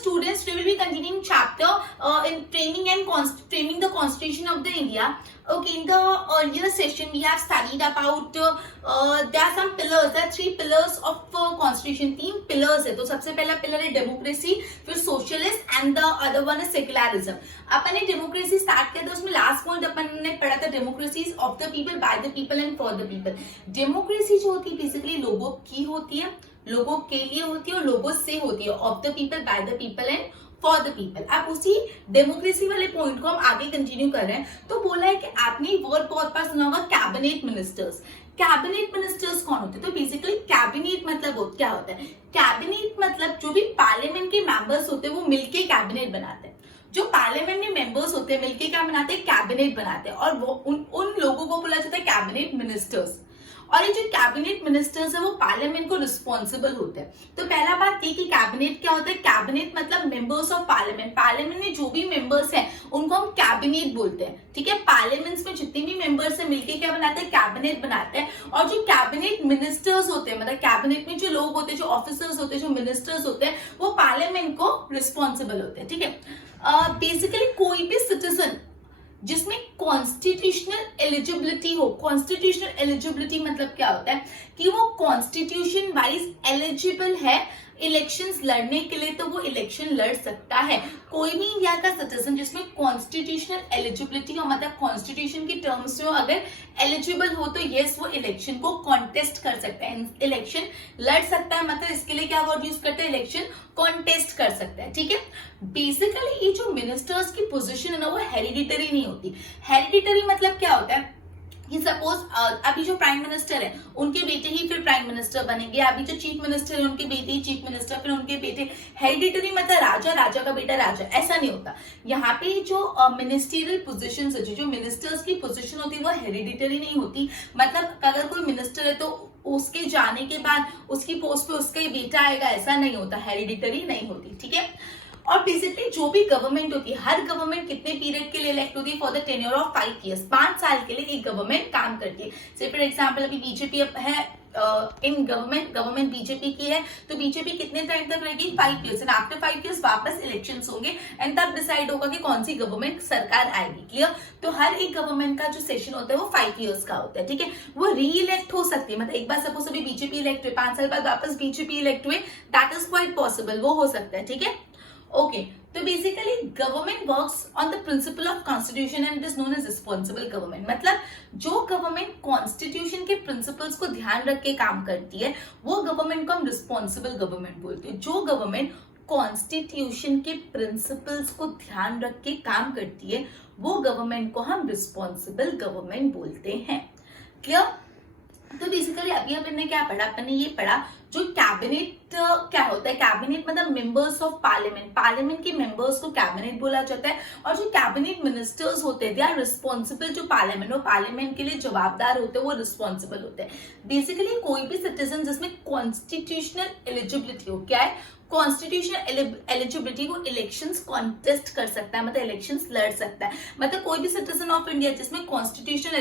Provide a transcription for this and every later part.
students, we will be continuing chapter in framing the constitution of the India. Okay, in the earlier session we have studied about there are some pillars, there are three pillars of constitution. तीन pillars है. तो सबसे पहला pillar है democracy, फिर socialist and the other one is secularism. अपन ने democracy start किया था, उसमें last point अपन ने पढ़ा था democracy is of the people, by the people and for the people. Democracy जो होती है basically लोगों की होती है, लोगों के लिए होती है और लोगों से होती है. Of the people, by the people and for the people. आप उसी डेमोक्रेसी वाले पॉइंट को हम आगे कंटिन्यू कर रहे हैं. तो बोला है कि आपने वर्ड बहुत बार सुना होगा कैबिनेट मिनिस्टर्स. कैबिनेट मिनिस्टर्स कौन होते हैं? तो बेसिकली कैबिनेट मतलब क्या होता है? कैबिनेट मतलब जो भी पार्लियामेंट के मेंबर्स होते हैं वो मिलके कैबिनेट बनाते हैं. जो पार्लियामेंट में मेंबर्स होते हैं मिलके क्या बनाते हैं? कैबिनेट बनाते हैं. और वो उन लोगों को बोला जाता है कैबिनेट मिनिस्टर्स. और ये जो कैबिनेट मिनिस्टर्स है वो पार्लियामेंट को रिस्पॉन्सिबल होते हैं. तो पहला बात ये कि कैबिनेट क्या होता है? कैबिनेट मतलब मेंबर्स ऑफ पार्लियामेंट. पार्लियामेंट में जो भी मेंबर्स हैं उनको हम कैबिनेट बोलते हैं. ठीक है, पार्लियामेंट में जितने भी मेंबर्स हैं मिलके क्या बनाते हैं? कैबिनेट बनाते हैं. और जो कैबिनेट मिनिस्टर्स होते हैं, मतलब कैबिनेट में जो लोग होते हैं, जो ऑफिसर्स होते हैं, जो मिनिस्टर्स होते हैं, वो पार्लियामेंट को रिस्पॉन्सिबल होते हैं. ठीक है, बेसिकली कोई भी सिटीजन जिसमें कॉन्स्टिट्यूशनल एलिजिबिलिटी हो. कॉन्स्टिट्यूशनल एलिजिबिलिटी मतलब क्या होता है? कि वो कॉन्स्टिट्यूशन वाइज एलिजिबल है इलेक्शंस लड़ने के लिए, तो वो इलेक्शन लड़ सकता है. कोई भी इंडिया का सिटीजन जिसमें कॉन्स्टिट्यूशनल एलिजिबिलिटी हो, मतलब कॉन्स्टिट्यूशन की टर्म्स में अगर एलिजिबल हो, तो यस वो इलेक्शन को कॉन्टेस्ट कर सकता है, इलेक्शन लड़ सकता है. मतलब इसके लिए क्या वर्ड यूज करते हैं? इलेक्शन कॉन्टेस्ट कर सकता है. ठीक है, बेसिकली ये जो मिनिस्टर्स की पोजीशन है ना वो हेरिडिटरी नहीं होती. हेरिडिटरी मतलब क्या होता है कि सपोज अभी जो प्राइम मिनिस्टर है उनके बेटे ही फिर प्राइम मिनिस्टर बनेंगे. अभी जो चीफ मिनिस्टर है उनके बेटे ही चीफ मिनिस्टर, फिर उनके बेटे. हेरिडिटरी मतलब राजा, राजा का बेटा राजा, ऐसा नहीं होता. यहाँ पे जो मिनिस्ट्रियल पोजीशंस है, जो मिनिस्टर्स की पोजीशन होती है वो हेरिडिटरी नहीं होती. मतलब अगर कोई मिनिस्टर है तो उसके जाने के बाद उसकी पोस्ट पे उसका ही बेटा आएगा, ऐसा नहीं होता. हेरिडिटरी नहीं होती. ठीक है, और बेसिकली जो भी गवर्नमेंट होती है, हर गवर्नमेंट कितने पीरियड के लिए इलेक्ट होती है? For the tenure of 5 years. 5 साल के लिए एक गवर्नमेंट काम करती है. से फॉर एग्जांपल अभी बीजेपी है इन गवर्नमेंट बीजेपी की है, तो बीजेपी कितने टाइम तक रहेगी? 5 years. एंड आफ्टर 5 years वापस इलेक्शंस होंगे एंड तब डिसाइड होगा कि कौन सी गवर्नमेंट सरकार आएगी. क्लियर? तो हर एक गवर्नमेंट का जो सेशन होता है वो 5 years का होता है. ठीक है, वो री इलेक्ट हो सकती है. मतलब एक बार सपोज अभी बीजेपी इलेक्ट हुए, 5 साल बाद वापस बीजेपी इलेक्ट हुए, दैट इज क्वाइट पॉसिबल, वो हो सकता है. ठीक है, ओके. तो basically government works on the principle of constitution and it is known as responsible government. मतलब जो गवर्नमेंट कॉन्स्टिट्यूशन के प्रिंसिपल्स को ध्यान रख के काम करती है वो गवर्नमेंट को हम रिस्पॉन्सिबल गवर्नमेंट बोलते हैं. जो गवर्नमेंट कॉन्स्टिट्यूशन के प्रिंसिपल्स को ध्यान रख के काम करती है वो गवर्नमेंट को हम रिस्पॉन्सिबल गवर्नमेंट बोलते हैं. क्लियर? तो बेसिकली अभी अपन ने क्या पढ़ा? अपन ने ये पढ़ा जो कैबिनेट क्या होता है. कैबिनेट मतलब मेंबर्स ऑफ पार्लियामेंट. पार्लियामेंट के मेंबर्स को कैबिनेट बोला जाता है. और जो कैबिनेट मिनिस्टर्स होते हैं दे आर रिस्पॉन्सिबल. जो पार्लियामेंट, वो पार्लियामेंट के लिए जवाबदार होते हैं, वो रिस्पॉन्सिबल होते हैं. बेसिकली कोई भी सिटीजन जिसमें कॉन्स्टिट्यूशनल एलिजिबिलिटी हो, क्या है? कॉन्स्टिट्यूशनल एलिजिबिलिटी, वो इलेक्शंस कॉन्टेस्ट कर सकता है, मतलब इलेक्शंस लड़ सकता है. मतलब कोई भी सिटीजन ऑफ इंडिया जिसमें कॉन्स्टिट्यूशनल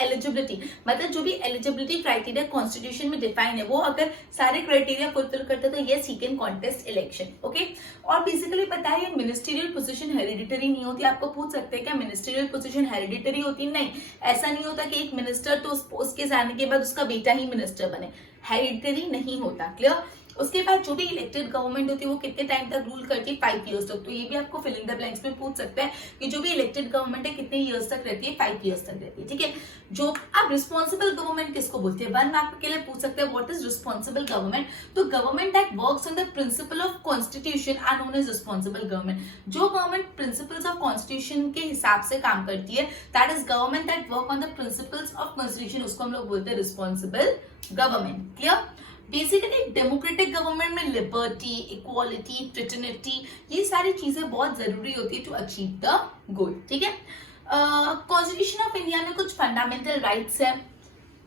एलिजिबिलिटी मतलब जो भी एलिजिबिलिटी क्राइटेरिया कॉन्स्टिट्यूशन में डिफाइन है वो अगर सारे क्राइटेरिया फुलफिल करते हैं तो ये he can contest election. Okay, और बेसिकली पता है ये मिनिस्ट्रियल पोजीशन हेरिडिटरी नहीं होती. आपको पूछ सकते हैं क्या मिनिस्ट्रियल पोजीशन हेरिडिटरी होती है? नहीं, ऐसा नहीं होता कि एक मिनिस्टर तो उसके जाने के बाद उसका बेटा ही मिनिस्टर बने. हेरिडिटरी नहीं होता. क्लियर? उसके बाद जो भी इलेक्टेड गवर्नमेंट होती है वो कितने टाइम तक रूल करती है? 5 years तक. तो ये भी आपको फिल इन द ब्लैंक्स में पूछ सकते हैं कि जो भी इलेक्टेड गवर्नमेंट है कितने ईयर्स तक रहती है? 5 years तक रहती है. ठीक है, जो आप रिस्पॉन्सिबल गवर्नमेंट किसको बोलते हैं? 1 मार्क के लिए पूछ सकते हैं व्हाट इज रिस्पॉन्सिबल गवर्नमेंट. तो government that works on the principle of constitution are known as responsible government. जो गवर्नमेंट प्रिंसिपल्स ऑफ कॉन्स्टिट्यूशन के हिसाब से काम करती है that is government that work on the principles of constitution, उसको हम लोग बोलते हैं responsible government. Clear? Basically democratic government में लिबर्टी, इक्वालिटी, फ्रेटर्निटी, ये सारी चीजें बहुत जरूरी होती है टू अचीव द गोल. ठीक है, कॉन्स्टिट्यूशन ऑफ इंडिया में कुछ फंडामेंटल राइट्स है,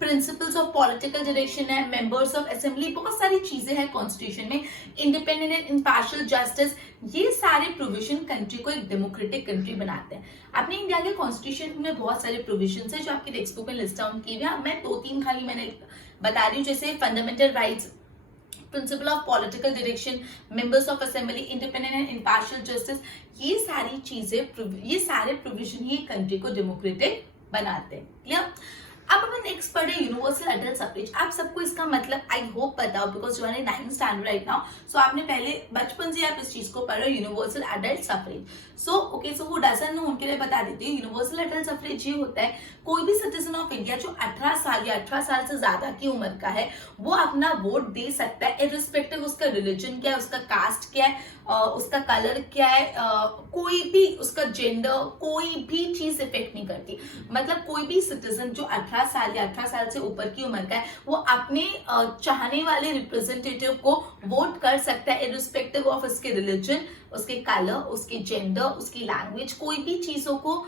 प्रिंसिपल्स ऑफ पॉलिटिकल डायरेक्शन है, मेंबर्स ऑफ असेंबली, बहुत सारी चीजें हैं कॉन्स्टिट्यूशन में. इंडिपेंडेंट एंड इम्पार्शियल जस्टिस, ये सारे प्रोविजन कंट्री को एक डेमोक्रेटिक कंट्री बनाते हैं. अपने इंडिया के कॉन्स्टिट्यूशन में बहुत सारे प्रोविजन है जो आपके टेक्स्ट बुक में लिस्ट डाउन किए हुए हैं. मैं 2-3 खाली मैंने बता रही हूँ, जैसे fundamental rights, principle of political direction, members of assembly, independent and impartial justice, ये सारी चीजें, ये सारे प्रोविजन ही कंट्री को डेमोक्रेटिक बनाते हैं। क्लियर? अब अपन नेक्स्ट पढ़े यूनिवर्सल एडल्ट सफरेज। आप सबको इसका मतलब आई होप पता हो, because you are in 9th standard right now, so आपने पहले बचपन से आप इस चीज को पढ़ो, universal adult suffrage. So okay, so who doesn't know उनके लिए बता देती हूँ। यूनिवर्सल एडल्ट सफरेज ये होता है, कोई भी सिटीजन ऑफ इंडिया जो 18 साल या 18 साल से ज्यादा की उम्र का है, वो अपना वोट दे सकता है, इररिस्पेक्टिव उसका रिलीजन क्या है, उसका कास्ट क्या है, उसका कलर क्या है, कोई भी उसका जेंडर, कोई भी चीज इफेक्ट नहीं करती। मतलब कोई भी सिटीजन जो 18 साल या 18 साल से ऊपर की उम्र का है, वो अपने चाहने वाले रिप्रेजेंटेटिव को वोट कर सकता है, इररिस्पेक्टिव ऑफ उसके रिलीजन, उसके कलर, उसके जेंडर, उसकी लैंग्वेज, कोई भी चीजों को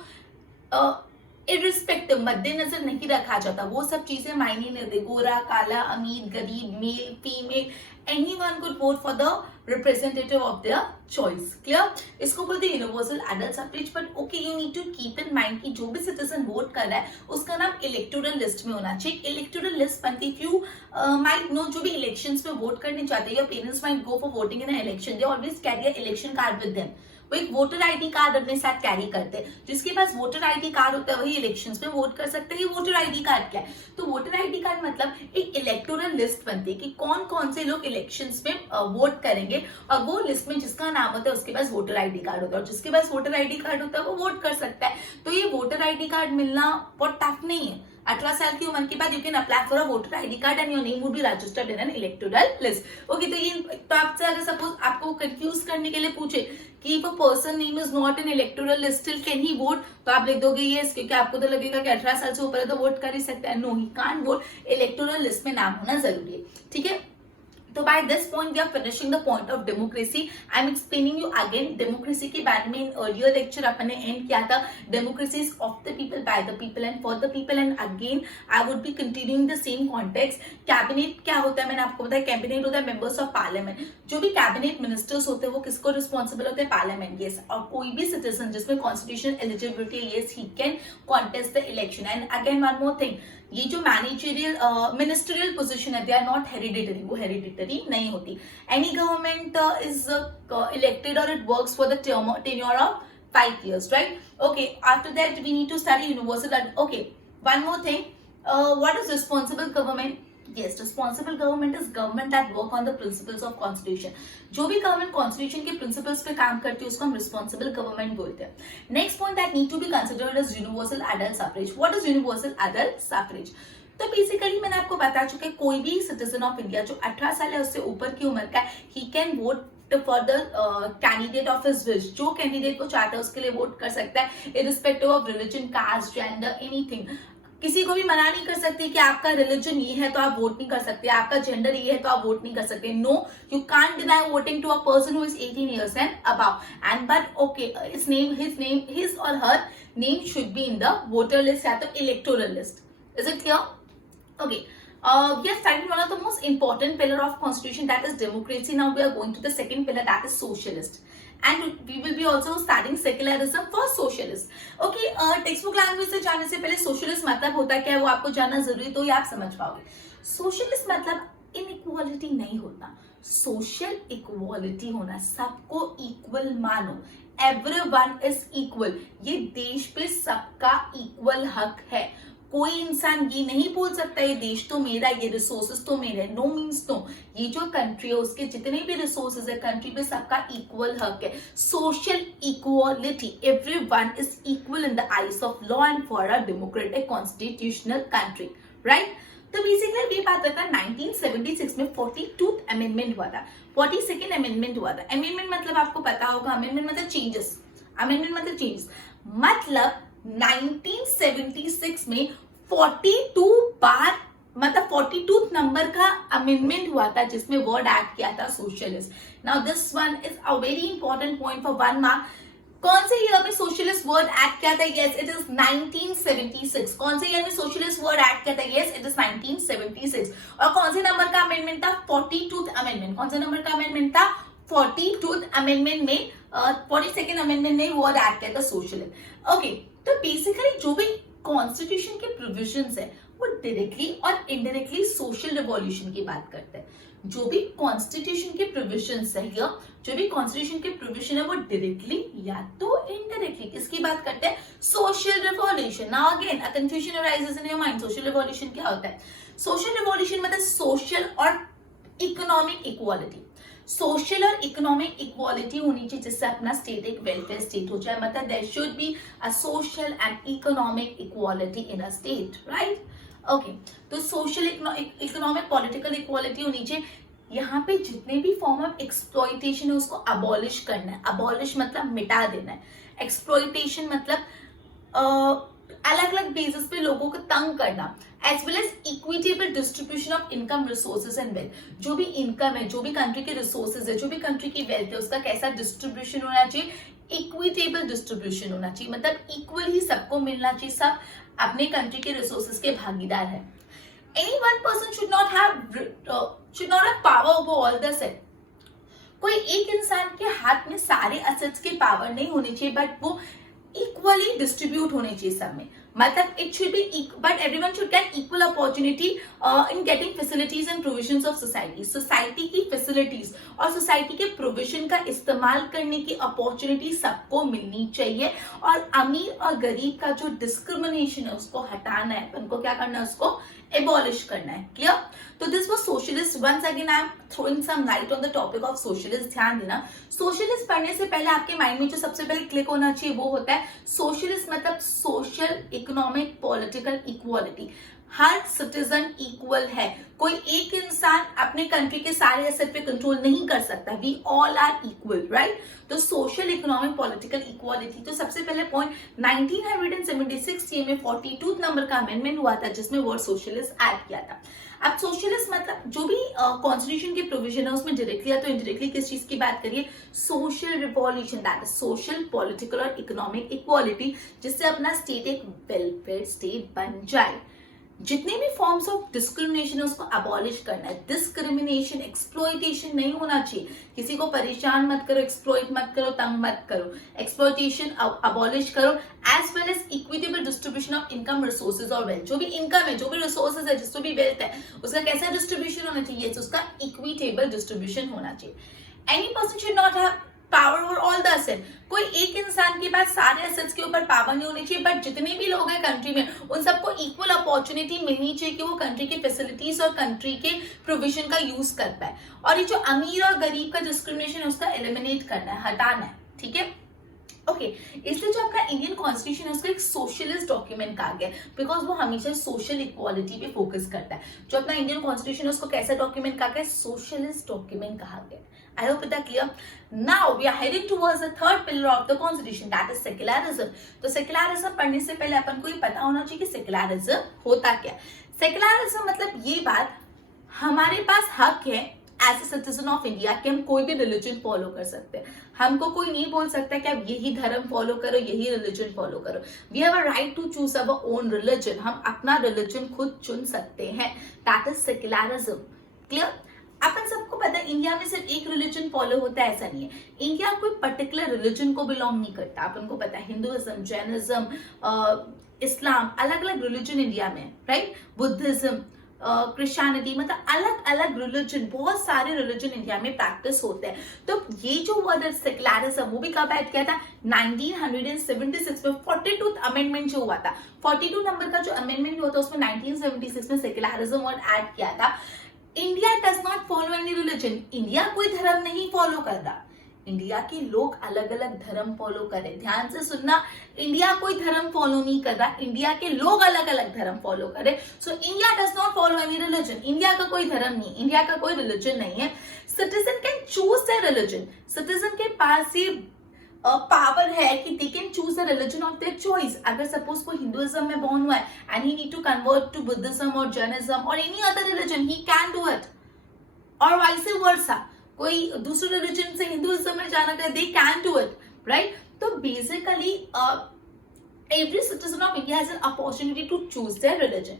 इररिस्पेक्टिव मद्देनजर नहीं रखा जाता। वो सब चीजें मायने नहीं देती, गोरा, काला, अमीर, गरीब, male, female, anyone could vote for the representative of their choice. Clear? इसको बोलते हैं universal adult suffrage. But okay, you need to keep in mind कि जो भी सिटीजन वोट कर रहा है उसका नाम इलेक्टोरल लिस्ट में होना चाहिए। इलेक्टोरल लिस्ट बनती, इफ यू माइट नो, जो भी इलेक्शंस में वोट करने चाहते हैं, your parents might go for voting in election, they always carry a election card with them. वो एक वोटर आईडी कार्ड अपने साथ कैरी करते हैं। जिसके पास वोटर आईडी कार्ड होता है वही इलेक्शंस में वोट कर सकते हैं। ये वोटर आईडी कार्ड क्या है? तो वोटर आईडी कार्ड मतलब एक इलेक्टोरल लिस्ट बनती है कि कौन कौन से लोग इलेक्शंस में वोट करेंगे, और वो लिस्ट में जिसका नाम होता है उसके पास वोटर आईडी कार्ड होता है, और जिसके पास वोटर आईडी कार्ड होता है वो वोट कर सकता है। तो ये वोटर आईडी कार्ड मिलना बहुत टफ नहीं है। 18 साल की उम्र के बाद you can apply for a voter ID card and your name would be registered in an electoral list. Okay, तो ये तो आपसे अगर सपोज आपको कंफ्यूज करने के लिए पूछे कि if a person name is not in electoral list still can he vote, तो आप लिख दोगे यस, क्योंकि आपको तो लगेगा कि 18 साल से ऊपर है तो वोट कर ही सकता है। No, he can't vote, electoral list में नाम होना जरूरी है। ठीक है, तो by this point we are finishing the point of democracy. I am explaining you again democracy के बारे में। इन अर्लियर लेक्चर अपन ने एंड किया था, democracy is of the people, by the people and for the people. And again I would be continuing the same context. Cabinet क्या होता है, मैंने आपको बताया, कैबिनेट होता है मेंबर्स ऑफ पार्लियामेंट। जो भी कैबिनेट मिनिस्टर्स होते हैं वो किसको रिस्पॉन्सिबल होते हैं? पार्लियामेंट। यस, और कोई भी सिटीजन जिसमें कॉन्स्टिट्यूशनल एलिजिबिलिटी है, yes, he can contest the election. And again one more thing, ये जो मैनेजरियल मिनिस्ट्रियल पोजीशन है, दे आर नॉट हेरिडिटरी, वो हेरिडिटरी नहीं होती। एनी गवर्नमेंट इज इलेक्टेड और it works for the tenure of 5 years, right? Okay, after that we need to study universal. Okay, one more thing, what is responsible government? Yes, responsible government is government that work on the principles of constitution. जो भी government constitution के principles पे काम करती है उसको हम responsible government बोलते हैं। Next point that need to be considered is universal adult suffrage. What is universal adult suffrage? तो बेसिकली मैंने आपको बता चुका है, कोई भी सिटीजन ऑफ इंडिया जो 18 साल या उससे ऊपर की उम्र का है, he can vote for the candidate of his wish. जो कैंडिडेट को चाहता है उसके लिए वोट कर सकता है, irrespective of religion, caste, gender, anything. किसी को भी मना नहीं कर सकते कि आपका रिलीजन ये है तो आप वोट नहीं कर सकते, आपका जेंडर ये है तो आप वोट नहीं कर सकते। No, you can't deny voting to a person who is 18 years and above. And but okay, his or her name should be in the voter list या तो electoral list. Is it clear? Okay. We are studying one of the most important pillar of constitution, that is democracy. Now we are going to the second pillar, that is socialist. And we will be also studying secularism for socialist. Okay, textbook language से जाने से पहले socialist मतलब होता है क्या, वो आपको जानना जरूरी, तो ये आप समझ पाओगे। socialist मतलब inequality नहीं होता, social equality होना, सबको equal मानो, everyone is equal। ये देश पे सबका equal हक है। कोई इंसान ये नहीं बोल सकता ये देश तो मेरा, ये रिसोर्सेज तो मेरे। नो मीन्स नो, ये जो कंट्री है उसके जितने भी रिसोर्सेज है, कंट्री पे सबका इक्वल हक है। Social equality, everyone is equal in the eyes of law and for a democratic constitutional country, right? तो बेसिकली ये बात था 1976 में 42th अमेंडमेंट हुआ था, 42nd अमेंडमेंट हुआ था। अमेंडमेंट मतलब आपको पता होगा, अमेंडमेंट मतलब चेंजेस, अमेंडमेंट मतलब चेंजेस, मतलब 1976 में 42 बार, मतलब 42th नंबर का अमेंडमेंट हुआ था जिसमें वर्ड ऐड किया था socialist. Now this one is a very important point for 1 mark. कौन से ईयर में सोशलिस्ट वर्ड ऐड किया था? Yes, it is 1976। कौन से ईयर में सोशलिस्ट वर्ड ऐड किया था? Yes, it is 1976। और कौन से नंबर का अमेंडमेंट था? 42th amendment. कौन से नंबर का अमेंडमेंट था? 42th अमेंडमेंट में 42nd अमेंडमेंट में वर्ड ऐड किया था सोशलिस्ट। ओके, तो बेसिकली जो भी कॉन्स्टिट्यूशन के प्रोविजंस है वो डायरेक्टली और इनडायरेक्टली सोशल रिवॉल्यूशन की बात करते हैं। जो भी कॉन्स्टिट्यूशन के प्रोविजंस है या जो भी कॉन्स्टिट्यूशन के प्रोविजन है वो डायरेक्टली या तो इनडायरेक्टली किसकी बात करते हैं, social revolution. Now again a confusion arises in your mind, social revolution क्या होता है? सोशल रिवॉल्यूशन मतलब सोशल और इकोनॉमिक इक्वालिटी। सोशल और इकोनॉमिक इक्वालिटी होनी चाहिए जिससे अपना स्टेट एक वेलफेयर स्टेट हो जाए, मतलब there should be a social and economic equality in a state, right? Okay, तो सोशल इकोनॉमिक पॉलिटिकल इक्वालिटी होनी चाहिए। यहाँ पे जितने भी फॉर्म ऑफ एक्सप्लॉइटेशन है उसको अबॉलिश करना है। अबॉलिश मतलब मिटा देना है, एक्सप्लॉइटेशन मतलब अलग अलग बेसिस पे लोगों को तंग करना, as well as equitable distribution of income, resources and wealth. जो भी इनकम है, जो भी कंट्री के रिसोर्सेज है, जो भी कंट्री की वेल्थ है, उसका कैसा डिस्ट्रीब्यूशन होना चाहिए, इक्विटेबल डिस्ट्रीब्यूशन होना चाहिए, मतलब इक्वल ही सबको मिलना चाहिए, सब अपने कंट्री के रिसोर्सेज के भागीदार है। Any one person should not have power over all the set. कोई एक इंसान के हाथ में सारे असेट्स के पावर नहीं होने चाहिए, बट वो इक्वली डिस्ट्रीब्यूट होने चाहिए सब में, मतलब it should be but everyone should get equal opportunity in getting facilities and provisions of society. Society की फैसिलिटीज और सोसाइटी के प्रोविजन का इस्तेमाल करने की अपॉर्चुनिटी सबको मिलनी चाहिए, और अमीर और गरीब का जो डिस्क्रिमिनेशन है उसको हटाना है, उनको क्या करना है, उसको एबॉलिश करना है। क्लियर? तो this was socialist. Once again I am throwing some light on the topic of socialist. ध्यान देना, सोशलिस्ट पढ़ने से पहले आपके माइंड में जो सबसे पहले क्लिक होना चाहिए वो होता है सोशलिस्ट मतलब सोशल इकोनॉमिक पॉलिटिकल इक्वालिटी। हर सिटीजन इक्वल है, कोई एक इंसान अपने कंट्री के सारे एसेट पे कंट्रोल नहीं कर सकता, we all are equal, right? तो सोशल इकोनॉमिक पॉलिटिकल इक्वालिटी। तो सबसे पहले पॉइंट 1976 ये में 42 नंबर का अमेंडमेंट हुआ था जिसमें वर्ड सोशलिस्ट ऐड किया था। अब सोशलिस्ट मतलब जो भी कॉन्स्टिट्यूशन के प्रोविजन है उसमें डायरेक्टली या तो इनडायरेक्टली किस चीज की बात करिए, social revolution, that is social political और इकोनॉमिक इक्वालिटी, जिससे अपना स्टेट एक वेलफेयर स्टेट बन जाए। जितने भी फॉर्म्स ऑफ डिस्क्रिमिनेशन है उसको अबॉलिश करना है। डिस्क्रिमिनेशन, एक्सप्लॉइटेशन नहीं होना चाहिए, किसी को परेशान मत करो, एक्सप्लॉइट मत करो, तंग मत करो, एक्सप्लॉइटेशन अबॉलिश करो, as well as equitable distribution of income, resources और वेल्थ। जो भी इनकम है, जो भी रिसोर्सेज है, जिसको भी वेल्थ है, उसका कैसा डिस्ट्रीब्यूशन होना चाहिए, तो उसका इक्विटेबल डिस्ट्रीब्यूशन होना चाहिए। Any person should not have power over all the asset. कोई एक इंसान के पास सारे असेट्स के ऊपर पावर नहीं होनी चाहिए, बट जितने भी लोग हैं कंट्री में उन सबको इक्वल अपॉर्चुनिटी मिलनी चाहिए कि वो कंट्री के फैसिलिटीज और कंट्री के प्रोविजन का यूज कर पाए। और ये जो अमीर और गरीब का डिस्क्रिमिनेशन है उसका एलिमिनेट करना है, हटाना है, ठीक है? ओके, इसलिए जो अपना इंडियन कॉन्स्टिट्यूशन है उसको एक सोशलिस्ट डॉक्यूमेंट कहा गया, बिकॉज वो हमेशा सोशल इक्वालिटी पे फोकस करता है। जो अपना इंडियन कॉन्स्टिट्यूशन है उसको कैसा डॉक्यूमेंट कहा गया, सोशलिस्ट डॉक्यूमेंट कहा गया। I hope that clear. Now we are heading towards the third pillar of the constitution, that is secularism. तो secularism पढ़ने से पहले अपन को ये पता होना चाहिए कि secularism होता क्या। secularism मतलब ये बात, हमारे पास हक है as a citizen of India कि हम कोई भी रिलीजन फॉलो कर सकते हैं। हमको कोई नहीं बोल सकता कि आप यही धर्म फॉलो करो, यही रिलीजन फॉलो करो। We have a right to choose our own religion, हम अपना रिलीजन खुद चुन सकते हैं, दैट इज सेक्युलरिज्म। क्लियर? अपन सबको पता है इंडिया में सिर्फ एक रिलीजन फॉलो होता है, ऐसा नहीं है। इंडिया कोई पर्टिकुलर रिलीजन को बिलोंग नहीं करता, अपन को पता है हिंदुइज्म, जैनिज्म, इस्लाम, अलग अलग रिलीजन इंडिया में, राइट? बुद्धिज्म, क्रिश्चियनिटी, मतलब अलग अलग रिलीजन, बहुत सारे रिलीजन इंडिया में प्रैक्टिस होते हैं। तो ये जो वर्ड सेक्युलरिज्म वो भी कब ऐड किया था, 1976 में 42th अमेंडमेंट जो हुआ था, 42 नंबर का जो अमेंडमेंट हुआ था उसमें 1976 में सेक्युलरिज्म वर्ड ऐड किया था। India does not follow any religion, India कोई धर्म नहीं फॉलो कर रहा, इंडिया के लोग अलग अलग धर्म फॉलो करें। ध्यान से सुनना, इंडिया कोई धर्म फॉलो नहीं कर रहा, इंडिया के लोग अलग अलग धर्म फॉलो करें। So India does not follow any religion, India का कोई धर्म नहीं, इंडिया का कोई रिलीजन नहीं है। Citizen can choose their religion, citizen के पास ये पावर है कि they can choose the religion of their choice. अगर सपोज कोई हिंदुइज्म में बॉर्न हुआ है and he need to convert to Buddhism और जैनिज्म और any other religion, he can do it, और वाइस वर्सा, कोई दूसरे रिलीजन से हिंदुइज्म में जाना चाहे, they can do it, right? तो basically every citizen of India has an opportunity to choose their religion.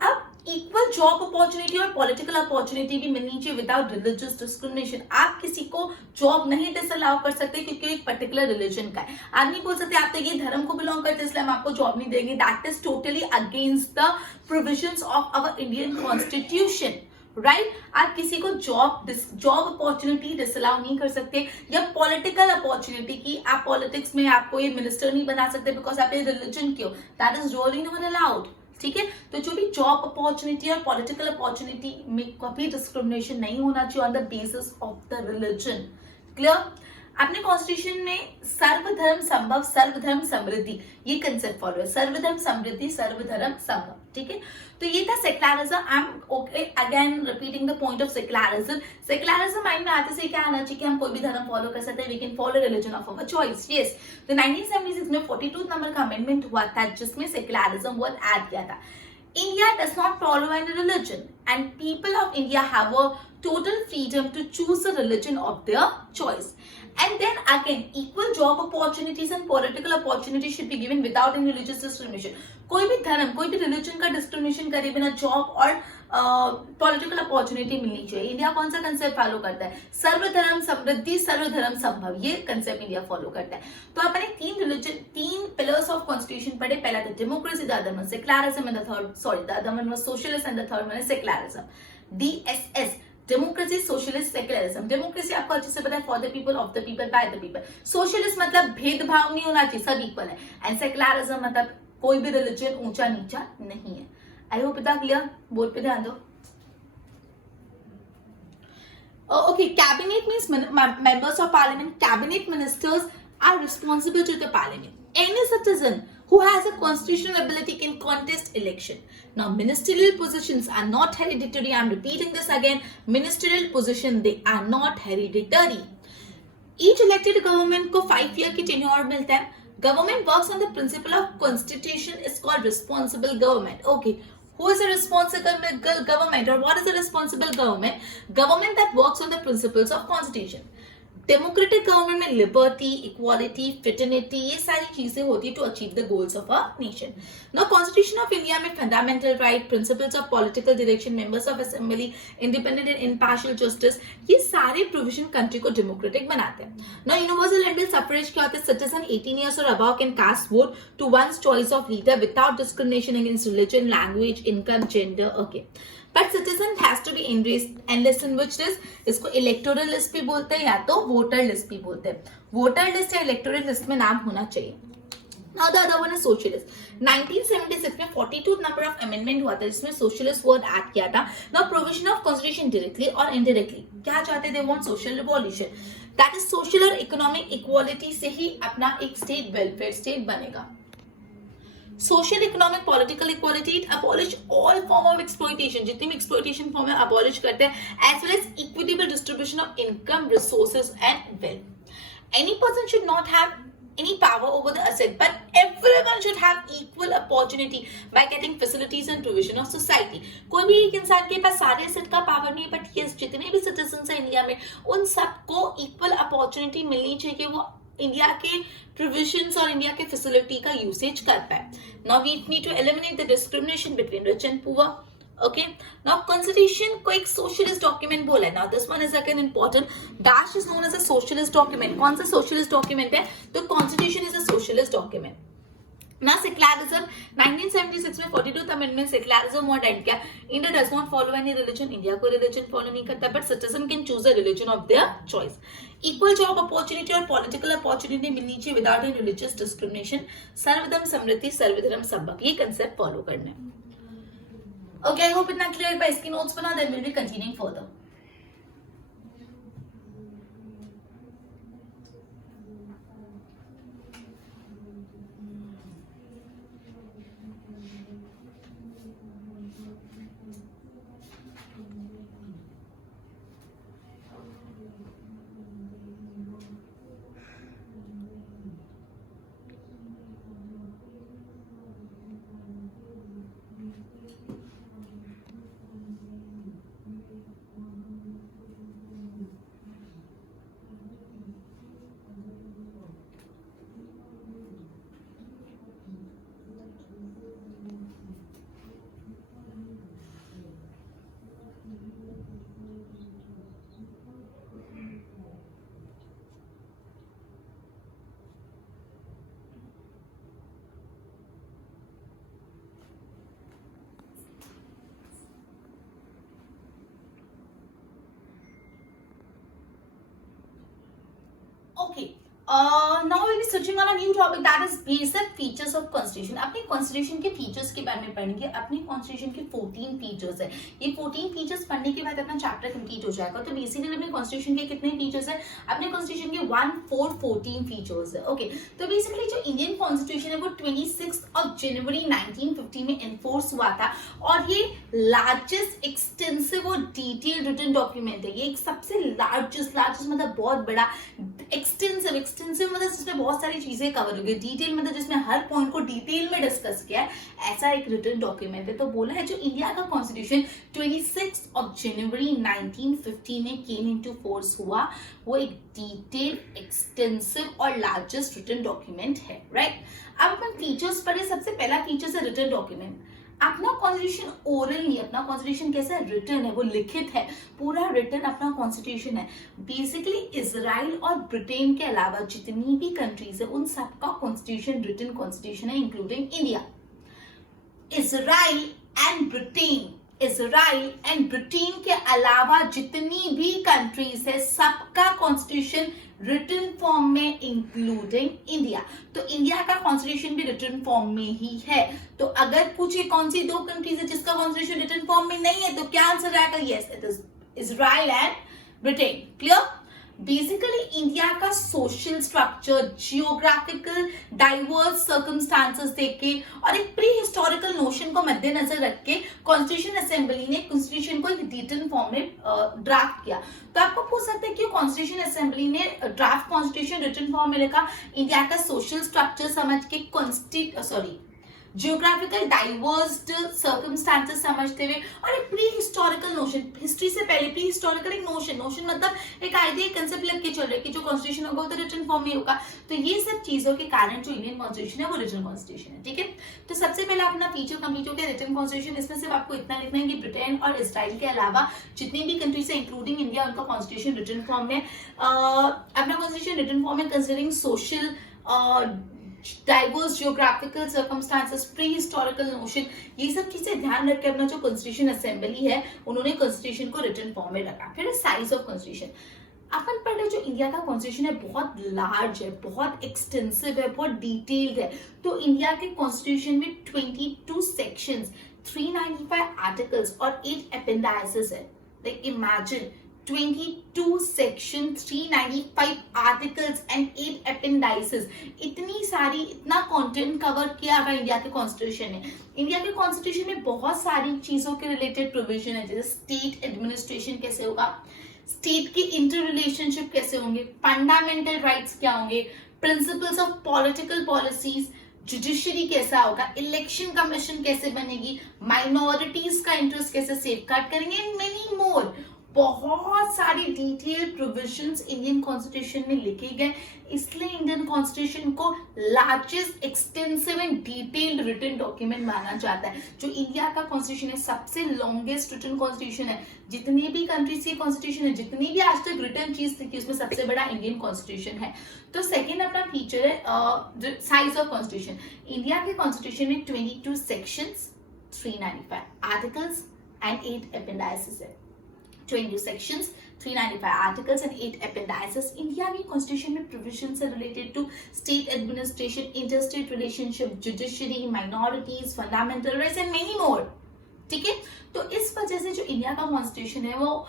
अब इक्वल जॉब अपॉर्चुनिटी और पॉलिटिकल अपॉर्चुनिटी भी मिलनी चाहिए विदाउट रिलीजियस डिस्क्रिमिनेशन। आप किसी को जॉब नहीं डिसअलाउ कर सकते क्योंकि एक पर्टिकुलर रिलीजन का है। आप नहीं बोल सकते आप तो ये धर्म को बिलोंग करते इसलिए हम आपको जॉब नहीं देंगे, that is totally against the provisions of our Indian constitution, right आप किसी को जॉब अपॉर्चुनिटी डिसअलाउ नहीं कर सकते, या पॉलिटिकल अपॉर्चुनिटी की आप पॉलिटिक्स में आपको ये मिनिस्टर नहीं बना सकते बिकॉज आप ये रिलीजन के हो, that is really not allowed. ठीक है, तो जो भी जॉब अपॉर्चुनिटी और पॉलिटिकल अपॉर्चुनिटी में कभी डिस्क्रिमिनेशन नहीं होना चाहिए on the basis of the religion. Clear? अपने कॉन्स्टिट्यूशन में सर्वधर्म संभव सर्वधर्म समृद्धि ये कंसेप्ट फॉलो है, सर्वधर्म समृद्धि सर्वधर्म संभव। ठीक है, तो ये था secularism. I am okay again repeating the point of secularism. Secularism mind में आते से क्या आना चाहिए कि हम कोई भी धर्म फॉलो कर सकते हैं, we can follow religion of our choice. Yes, तो 1976 में 42 नंबर का अमेंडमेंट हुआ था जिसमें सेक्युलरिज्म वर्ड ऐड किया था। India does not follow any religion and people of India have a total freedom to choose the religion of their choice. And then again, equal job opportunities and political opportunities should be given without any religious discrimination. कोई भी धर्म, कोई भी religion का discrimination करे बिना job और political opportunity मिलनी चाहिए। इंडिया कौन सा कंसेप्ट फॉलो करता है? सर्वधर्म समृद्धि सर्वधर्म संभव, ये कंसेप्ट इंडिया फॉलो करता है। तो अपने तीन पिलर्स ऑफ कॉन्स्टिट्यूशन पढ़े। पहला था democracy, the other one secularism and the other one was socialist and the third one is secularism. DSS, democracy socialist secularism. Democracy आपको अच्छे से पता है, for the people of the people by the people. Socialist मतलब भेदभाव नहीं होना चाहिए, सब इक्वल है। एंड सेक्युलरिज्म मतलब कोई भी रिलीजन ऊंचा नीचा नहीं है। आई होप इतना क्लियर, बोर्ड पे ध्यान दो। Okay, cabinet means members of parliament. Cabinet ministers are responsible to the parliament. Any citizen who has a constitutional ability can contest election. Now, ministerial positions are not hereditary. I'm repeating this again. Ministerial position, they are not hereditary. Each elected government को 5 year की tenure मिलता है। Government works on the principle of constitution is called responsible government. Okay. Who is a responsible government or what is a responsible government? Government that works on the principles of constitution. Democratic government में liberty, equality, fraternity ये सारी चीजें होती है to achieve the goals of a nation. Now constitution of India में fundamental right, principles of political direction, members of assembly, independent and impartial justice, ये सारे provision country को डेमोक्रेटिक बनाते हैं। नाउ यूनिवर्सल एंड सफरेज क्या होता है? Citizen 18 years और above can cast vote to one's choice of leader without discrimination against religion, language, income, gender. Okay, but citizen has to be enlisted in which list? इसको electoral list भी बोलते हैं या तो वोटर लिस्ट भी बोलते हैं। वोटर लिस्ट या इलेक्टोरल लिस्ट में नाम होना चाहिए। Now the other one is socialist. 1976 में 42 नंबर ऑफ अमेंडमेंट हुआ था जिसमें सोशलिस्ट वर्ड ऐड किया था। Now provision of constitution directly or indirectly क्या चाहते? They want social revolution. That is social और इकोनॉमिक इक्वालिटी से ही अपना एक स्टेट वेलफेयर स्टेट बनेगा। Social, economic, political equality, it abolish all form of exploitation, जितनी भी एक्सप्लॉइटेशन फॉर्म है अबॉलिश करते हैं, as well as equitable distribution of income, resources and wealth. Any person should not have any power over the asset, but everyone should have equal opportunity by getting facilities and provision of society. कोई भी एक इंसान के पास सारे asset का power नहीं है, but ये जितने भी citizens हैं इंडिया में उन सबको equal opportunity मिलनी चाहिए कि वो इंडिया के प्रोविजंस और इंडिया के फैसिलिटी का यूसेज कर पाए। Now we need to eliminate the discrimination between rich and poor. Okay, now constitution को एक सोशलिस्ट डॉक्यूमेंट बोला है। Now this one is again important, dash is known as a socialist document. कौन सा socialist document है? तो constitution is a socialist document. ना secularism 1976 में 42th amendment secularism word add किया। India does not follow any religion, India को religion follow नहीं करता, but citizen can choose a religion of their choice. Equal job opportunity और political opportunity मिलनी चाहिए without any religious discrimination. सर्वधर्म समृद्धि सर्वधर्म संभव, ये कंसेप्ट फॉलो करना है। ओके, आई होप इतना क्लियर। बाय इसकी नोट्स बना, then will be continuing further. Now we'll be switching on a new topic, that is basic features of constitution. अपने constitution के features के बारे में पढ़ेंगे. अपने constitution के 14 features है. ये 14 features पढ़ने के बाद अपना chapter complete हो जाएगा. तो basically अपने constitution के कितने features है? अपने constitution के 1, 4, 14 features है. Okay. तो basically जो Indian constitution है वो 26th of January 1950 में enforce हुआ था और ये largest extensive और detailed written document है. ये एक सबसे largest मतलब बहुत बड़ा extensive मतलब जिसमें बहुत सारी चीजें कवर हो गई, डिटेल मतलब जिसमें हर पॉइंट को डिटेल में डिस्कस किया है, ऐसा एक रिटन डॉक्यूमेंट है. तो बोला है जो इंडिया का कॉन्स्टिट्यूशन 26 of January 1950 में केम इनटू फोर्स हुआ, वो एक डिटेल, एक्सटेंसिव और लार्जेस्ट रिटन डॉक्यूमेंट है. राइट. अब अपन फीचर्स पढ़े. सबसे पहला फीचर है रिटन डॉक्यूमेंट. अपना कॉन्स्टिट्यूशन ओरल नहीं, अपना कॉन्स्टिट्यूशन कैसा है? रिटन है, वो लिखित है, पूरा रिटन अपना कॉन्स्टिट्यूशन है. बेसिकली इजराइल और ब्रिटेन के अलावा जितनी भी कंट्रीज है उन सबका कॉन्स्टिट्यूशन रिटन कॉन्स्टिट्यूशन है, including India. Israel and Britain के अलावा जितनी भी कंट्रीज है सबका कॉन्स्टिट्यूशन रिटन फॉर्म में, इंक्लूडिंग इंडिया. तो इंडिया का कॉन्स्टिट्यूशन भी रिटन फॉर्म में ही है. तो अगर पूछे कौन सी दो कंट्रीज है जिसका कॉन्स्टिट्यूशन रिटन फॉर्म में नहीं है, तो क्या आंसर आएगा? Yes, it is Israel and Britain. Clear. Basically India का social structure, geographical diverse circumstances देख के और एक प्री हिस्टोरिकल नोशन को मद्देनजर रख के कॉन्स्टिट्यूशन असेंबली ने कॉन्स्टिट्यूशन को एक रिटन फॉर्म में ड्राफ्ट किया. तो आपको पूछ सकते हैं कि कॉन्स्टिट्यूशन असेंबली ने ड्राफ्ट कॉन्स्टिट्यूशन रिटन फॉर्म में लिखा इंडिया का सोशल स्ट्रक्चर समझ के, जियोग्राफिकल डाइवर्स्ड सर्कमस्टांसेस समझते हुए और एक प्री हिस्टोरिकल नोशन, हिस्ट्री से पहले प्री हिस्टोरिकल एक नोशन मतलब एक आइडिया, कंसेप्ट लग के चल रहा है कि जो कॉन्स्टिट्यूशन होगा वो तो रिटन फॉर्म में होगा. तो ये सब चीजों के कारण जो इंडियन कॉन्स्टिट्यूशन है वो रिटन कॉन्स्टिट्यूशन है. ठीक है. तो सबसे पहले अपना फीचर कंप्लीट हो गया रिटन कॉन्स्टिट्यूशन. इसमें सिर्फ आपको इतना लिखना है कि ब्रिटेन और इजराइल के अलावा जितनी भी कंट्रीज है इंक्लूडिंग इंडिया, उनका कॉन्स्टिट्यूशन रिटन फॉर्म में, अपना कॉन्स्टिट्यूशन रिटन फॉर्म में considering social diverse geographical circumstances, pre historical notion, ये सब चीजें ध्यान रख के अपना जो कॉन्स्टिट्यूशन असेंबली है उन्होंने कॉन्स्टिट्यूशन को रिटन फॉर्म में रखा. फिर साइज ऑफ कॉन्स्टिट्यूशन. अपन पढ़ रहे जो इंडिया का कॉन्स्टिट्यूशन है बहुत लार्ज है, बहुत एक्सटेंसिव है, बहुत डिटेल्ड है. तो इंडिया के कॉन्स्टिट्यूशन में 22 सेक्शंस, 395 आर्टिकल्स और 8 अपेंडाइसेस है. Like imagine 22 section, 395 articles and 8 अपेंडाइसेस. इतना कंटेंट कवर किया अगर इंडिया के कॉन्स्टिट्यूशन ने. इंडिया के कॉन्स्टिट्यूशन में बहुत सारी चीजों के रिलेटेड प्रोविजन है, जैसे स्टेट एडमिनिस्ट्रेशन कैसे होगा, स्टेट की इंटर रिलेशनशिप कैसे होंगे, फंडामेंटल राइट्स क्या होंगे, principles of political policies, judiciary कैसा होगा, इलेक्शन कमीशन कैसे बनेगी, माइनॉरिटीज का इंटरेस्ट कैसे सेफगार्ड करेंगे, एंड मेनी मोर. बहुत सारी डिटेल प्रोविजंस इंडियन कॉन्स्टिट्यूशन में लिखे गए, इसलिए इंडियन कॉन्स्टिट्यूशन को largest, extensive and detailed written document माना जाता है. जो इंडिया का कॉन्स्टिट्यूशन है सबसे लॉन्गेस्ट रिटन कॉन्स्टिट्यूशन है. जितनी भी कंट्रीज की कॉन्स्टिट्यूशन है, जितनी भी आज तक रिटन चीज थी, उसमें सबसे बड़ा इंडियन कॉन्स्टिट्यूशन है. तो सेकेंड अपना फीचर है साइज ऑफ कॉन्स्टिट्यूशन. इंडिया के कॉन्स्टिट्यूशन में 22 सेक्शंस, 395 आर्टिकल्स एंड 8 अपेंडाइसेस है. 22 sections, 395 articles and 8 appendices. India की कॉन्स्टिट्यूशन में प्रोविजंस है related to state administration, interstate relationship, judiciary, minorities, fundamental rights and many more. ठीक है. तो इस वजह से जो इंडिया का कॉन्स्टिट्यूशन है वो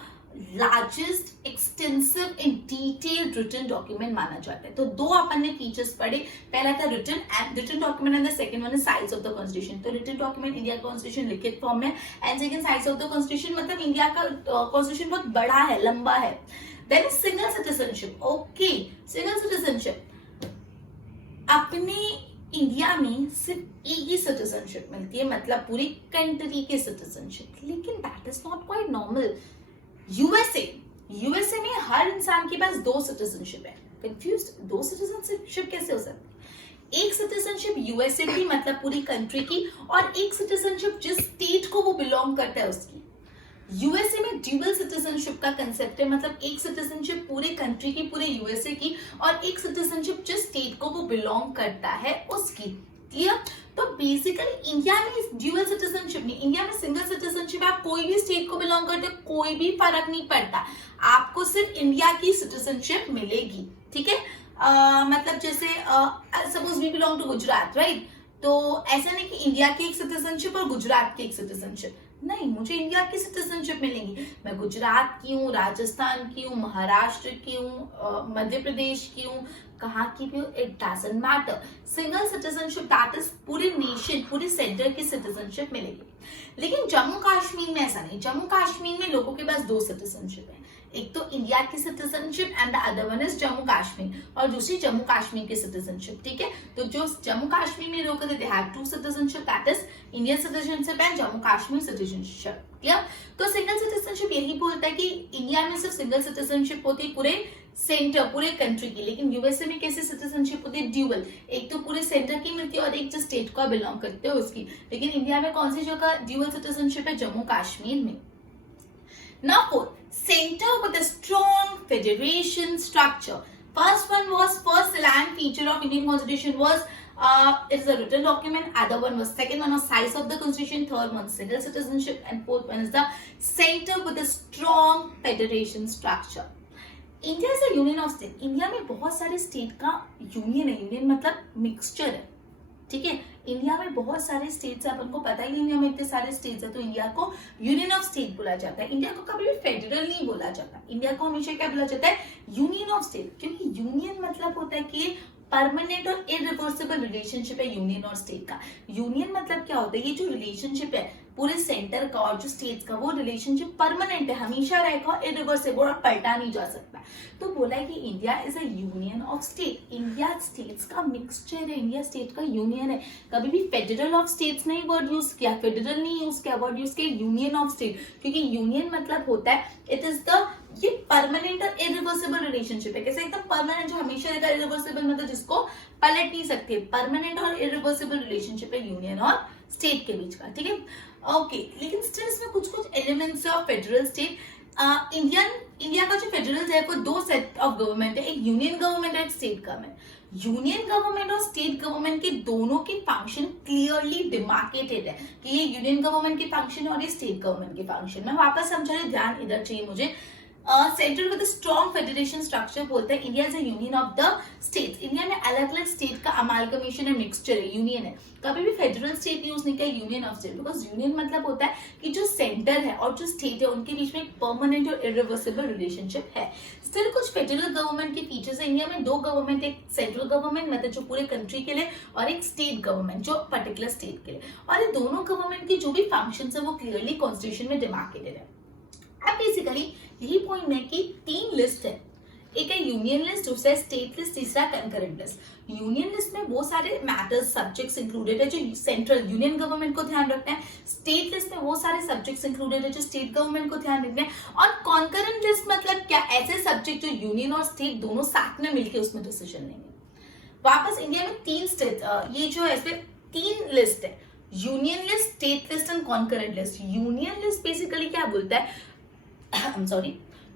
largest, extensive and detailed written document माना जाता है. तो दो अपन ने फीचर्स पढ़े. पहला था written document and the second one is size of the constitution. तो रिटन डॉक्यूमेंट इंडिया का कॉन्स्टिट्यूशन लिखित फॉर्म में, and second size of the constitution मतलब इंडिया का कॉन्स्टिट्यूशन बहुत बड़ा है, लंबा है. Then single citizenship. Okay, single citizenship. अपने इंडिया में सिर्फ एक ही सिटीजनशिप मिलती है, मतलब पूरी कंट्री की सिटीजनशिप. लेकिन that is not quite normal. USA में हर इंसान के पास 2 सिटीजनशिप है. कंफ्यूज, 2 सिटीजनशिप कैसे हो सकती है? एक सिटीजनशिप यूएसए की मतलब पूरी कंट्री की, और एक सिटीजनशिप जिस स्टेट को वो बिलोंग करता है उसकी. यूएसए में ड्यूअल सिटीजनशिप का कंसेप्ट है, मतलब एक सिटीजनशिप पूरे कंट्री की, पूरे यूएसए की, और एक सिटीजनशिप जिस स्टेट को वो बिलोंग करता है उसकी. क्लियर? तो बेसिकली इंडिया में ड्यूअल सिटीजनशिप नहीं, इंडिया में सिंगल सिटीजनशिप. आप कोई भी स्टेट को बिलोंग करते हो, कोई भी फर्क नहीं पड़ता, आपको सिर्फ इंडिया की सिटीजनशिप मिलेगी. ठीक है. मतलब जैसे suppose we belong to Gujarat, right? तो ऐसा नहीं कि इंडिया की एक सिटीजनशिप और गुजरात की एक सिटीजनशिप, नहीं, मुझे इंडिया की सिटीजनशिप मिलेगी। मैं गुजरात की हूँ, राजस्थान की हूँ, महाराष्ट्र की हूँ, मध्य प्रदेश की हूँ, कहाँ की भी हूँ, it doesn't matter. Single citizenship, that is पूरे नेशन, पूरे सेंटर की सिटीजनशिप मिलेगी। लेकिन जम्मू कश्मीर में ऐसा नहीं। जम्मू कश्मीर में लोगों के पास दो सिटीजनशिप है, एक तो इंडिया की citizenship and the other one is Jammu Kashmir, और दूसरी जम्मू कश्मीर की सिटीजनशिप, ठीक है? तो जो जम्मू कश्मीर में लोग they have two citizenship, that is Indian citizenship and Jammu Kashmir citizenship, clear? तो सिंगल सिटीजनशिप यही बोलता है कि इंडिया में सिर्फ सिंगल सिटीजनशिप होती है पूरे सेंटर, पूरे कंट्री की। लेकिन यूएसए में कैसे सिटीजनशिप होती है? ड्यूअल, एक तो पूरे सेंटर की मिलती है और एक जो स्टेट को बिलोंग करते हो उसकी। लेकिन इंडिया में कौन सी जगह ड्यूअल सिटीजनशिप है? जम्मू कश्मीर में। Now fourth, center with a strong federation structure. First line feature of Indian Constitution was it's a written document. Other one was, second one was size of the Constitution. Third one single citizenship, and fourth one is the center with a strong federation structure. India is a union of state. India में बहुत सारे state का union है। Union मतलब mixture है, ठीक है? India में बहुत सारे स्टेट्स है, अपन को पता ही नहीं इंडिया में इतने सारे स्टेट्स है, तो इंडिया को यूनियन ऑफ स्टेट बोला जाता है। इंडिया को कभी भी फेडरल नहीं बोला जाता, इंडिया को हमेशा क्या बोला जाता है? यूनियन ऑफ स्टेट, क्योंकि यूनियन मतलब होता है कि परमानेंट और इरिवर्सिबल रिलेशनशिप है यूनियन और स्टेट का। यूनियन मतलब क्या होता है? ये जो रिलेशनशिप है पूरे सेंटर का और जो स्टेट्स का, वो रिलेशनशिप परमानेंट है, हमेशा रहेगा, इरिवर्सिबल और पलटा नहीं जा सकता। तो बोला है कि India is a union of state. India states का मिक्सचर है, इंडिया स्टेट का यूनियन है। कभी भी फेडरल ऑफ स्टेट्स नहीं वर्ड यूज किया, फेडरल नहीं यूज किया, वर्ड यूज किया यूनियन ऑफ स्टेट, क्योंकि यूनियन मतलब होता है इट इज द, ये परमानेंट और इरिवर्सिबल रिलेशनशिप है। कैसे? एकदम परमानेंट जो हमेशा रहेगा, इरिवर्सिबल मतलब जिसको पलट नहीं सकते। परमानेंट और इरिवर्सिबल रिलेशनशिप है यूनियन और स्टेट के बीच का, ठीक है? ओके, लेकिन स्टिल इसमें कुछ कुछ elements of federal state. India का जो फेडरल है वो दो सेट ऑफ गवर्नमेंट है, एक यूनियन गवर्नमेंट और स्टेट गवर्नमेंट। यूनियन गवर्नमेंट और स्टेट गवर्नमेंट के दोनों के फंक्शन क्लियरली डिमार्केटेड है कि ये यूनियन गवर्नमेंट के फंक्शन और ये स्टेट गवर्नमेंट के फंक्शन। मैं वापस समझा रही, ध्यान इधर चाहिए मुझे। Central with strong federation structure बोलते हैं India is a union of the states. India में अलग अलग स्टेट का अमालगमेशन है, मिक्सचर है, यूनियन है। कभी भी फेडरल स्टेट यूज नहीं किया, union of state, because union मतलब होता है कि जो सेंटर है और जो स्टेट है उनके बीच में एक परमानेंट और इरिवर्सिबल रिलेशनशिप है। स्टिल कुछ फेडरल गवर्नमेंट के फीचर्स है। इंडिया में दो गवर्नमेंट, एक सेंट्रल गवर्नमेंट मतलब जो पूरे कंट्री के लिए, और एक स्टेट गवर्नमेंट जो पर्टिकुलर स्टेट के लिए। और ये दोनों गवर्नमेंट के जो भी फंक्शंस है वो क्लियरली कॉन्स्टिट्यूशन में डिमार्केटेड है। अब बेसिकली यही पॉइंट है कि तीन लिस्ट है, एक है यूनियन लिस्ट, दूसरा स्टेट लिस्ट, तीसरा कंकरेंट लिस्ट। यूनियन लिस्ट में वो सारे मैटर्स, सब्जेक्ट्स इंक्लूडेड है जो सेंट्रल यूनियन गवर्नमेंट को ध्यान रखना है। स्टेट लिस्ट में वो सारे सब्जेक्ट्स इंक्लूडेड है जो स्टेट गवर्नमेंट को ध्यान रखना है। और कॉन्करेंट लिस्ट मतलब क्या? ऐसे सब्जेक्ट जो यूनियन और स्टेट दोनों साथ में मिलकर उसमें डिसीजन लेंगे। वापस इंडिया में तीन स्टेट, ये जो है इसमें तीन लिस्ट है, union list, state list and concurrent list. Union list basically क्या बोलता है,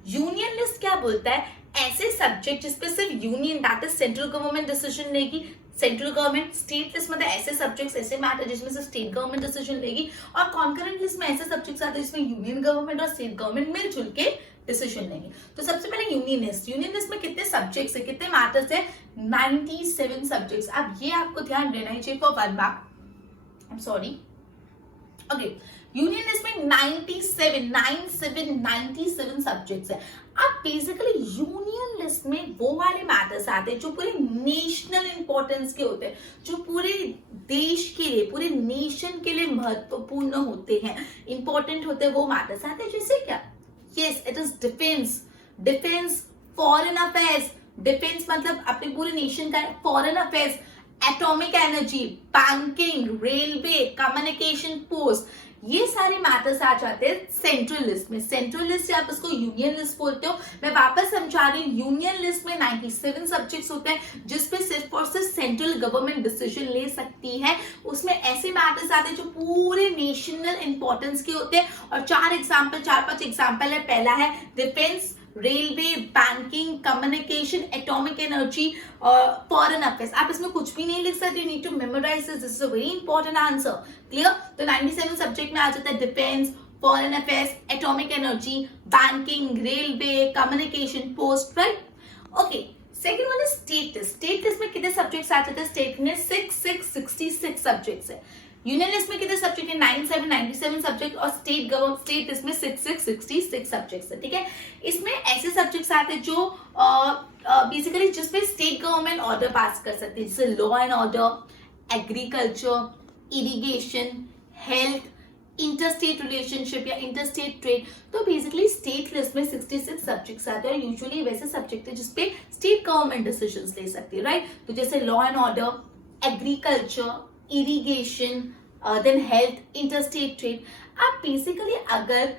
यूनियन लिस्ट क्या बोलता है? ऐसे सब्जेक्ट जिसपे सिर्फ union, that is central government decision लेगी, सेंट्रल गवर्नमेंट। स्टेट लिस्ट मतलब ऐसे सब्जेक्ट्स, ऐसे मैटर जिसमें से स्टेट गवर्नमेंट डिसीजन लेगी। और कॉन्करेंट लिस्ट में ऐसे सब्जेक्ट्स आते हैं जिसमें यूनियन गवर्नमेंट और स्टेट गवर्नमेंट मिलजुल के डिसीजन लेंगे। तो सबसे पहले यूनियन लिस्ट। यूनियन लिस्ट में कितने सब्जेक्ट्स है, कितने मैटर्स है? 97 सब्जेक्ट्स। अब ये आपको ध्यान देना ही चाहिए for 1 mark, I am sorry. Okay, union list में 97 सब्जेक्ट्स है। अब बेसिकली यूनियन लिस्ट में वो वाले मैटर्स आते हैं जो पूरे नेशनल इंपॉर्टेंस के होते हैं, जो पूरे देश के लिए, पूरे नेशन के लिए महत्वपूर्ण होते हैं, इंपॉर्टेंट होते हैं, वो मैटर्स आते हैं। जैसे क्या? Yes, it is defence, foreign affairs. Defence मतलब अपने पूरे नेशन का, foreign affairs, atomic energy, banking, railway, communication post, ये सारे मैटर्स आ जाते हैं सेंट्रल लिस्ट में। सेंट्रल लिस्ट से आप इसको यूनियन लिस्ट बोलते हो। मैं वापस समझा रही हूँ, यूनियन लिस्ट में 97 सब्जेक्ट्स होते हैं जिसपे सिर्फ और सिर्फ सेंट्रल गवर्नमेंट डिसीजन ले सकती है। उसमें ऐसे मैटर्स आते हैं जो पूरे नेशनल इंपॉर्टेंस के होते हैं। और 4-5 एग्जाम्पल है। पहला है defence, railway, banking, communication, atomic energy, foreign affairs. आप इसमें कुछ भी नहीं लिख सकते, you need to memorise this, is a very important answer. Clear? तो 97 सब्जेक्ट में आ जाता है defence, foreign affairs, atomic energy, banking, railway, communication post, right? Okay, second one is state list. State list में कितने सब्जेक्ट्स आ जाते हैं? State में 66 सब्जेक्ट्स है. यूनियन लिस्ट में कितने सब्जेक्ट है? 97 सब्जेक्ट. और स्टेट लिस्ट में 66 सब्जेक्ट्स है. ठीक है, इसमें ऐसे सब्जेक्ट्स आते हैं जो बेसिकली जिसमें स्टेट गवर्नमेंट ऑर्डर पास कर सकती है, जैसे law and order, agriculture, irrigation, health, interstate relationship या इंटरस्टेट ट्रेड. तो बेसिकली स्टेट लिस्ट में 66 सब्जेक्ट्स आते हैं. यूजुअली वैसे सब्जेक्ट है जिसपे स्टेट गवर्नमेंट डिसीजंस ले सकती है, राइट. तो जैसे law and order, agriculture, irrigation, then health, interstate trade. आप बेसिकली अगर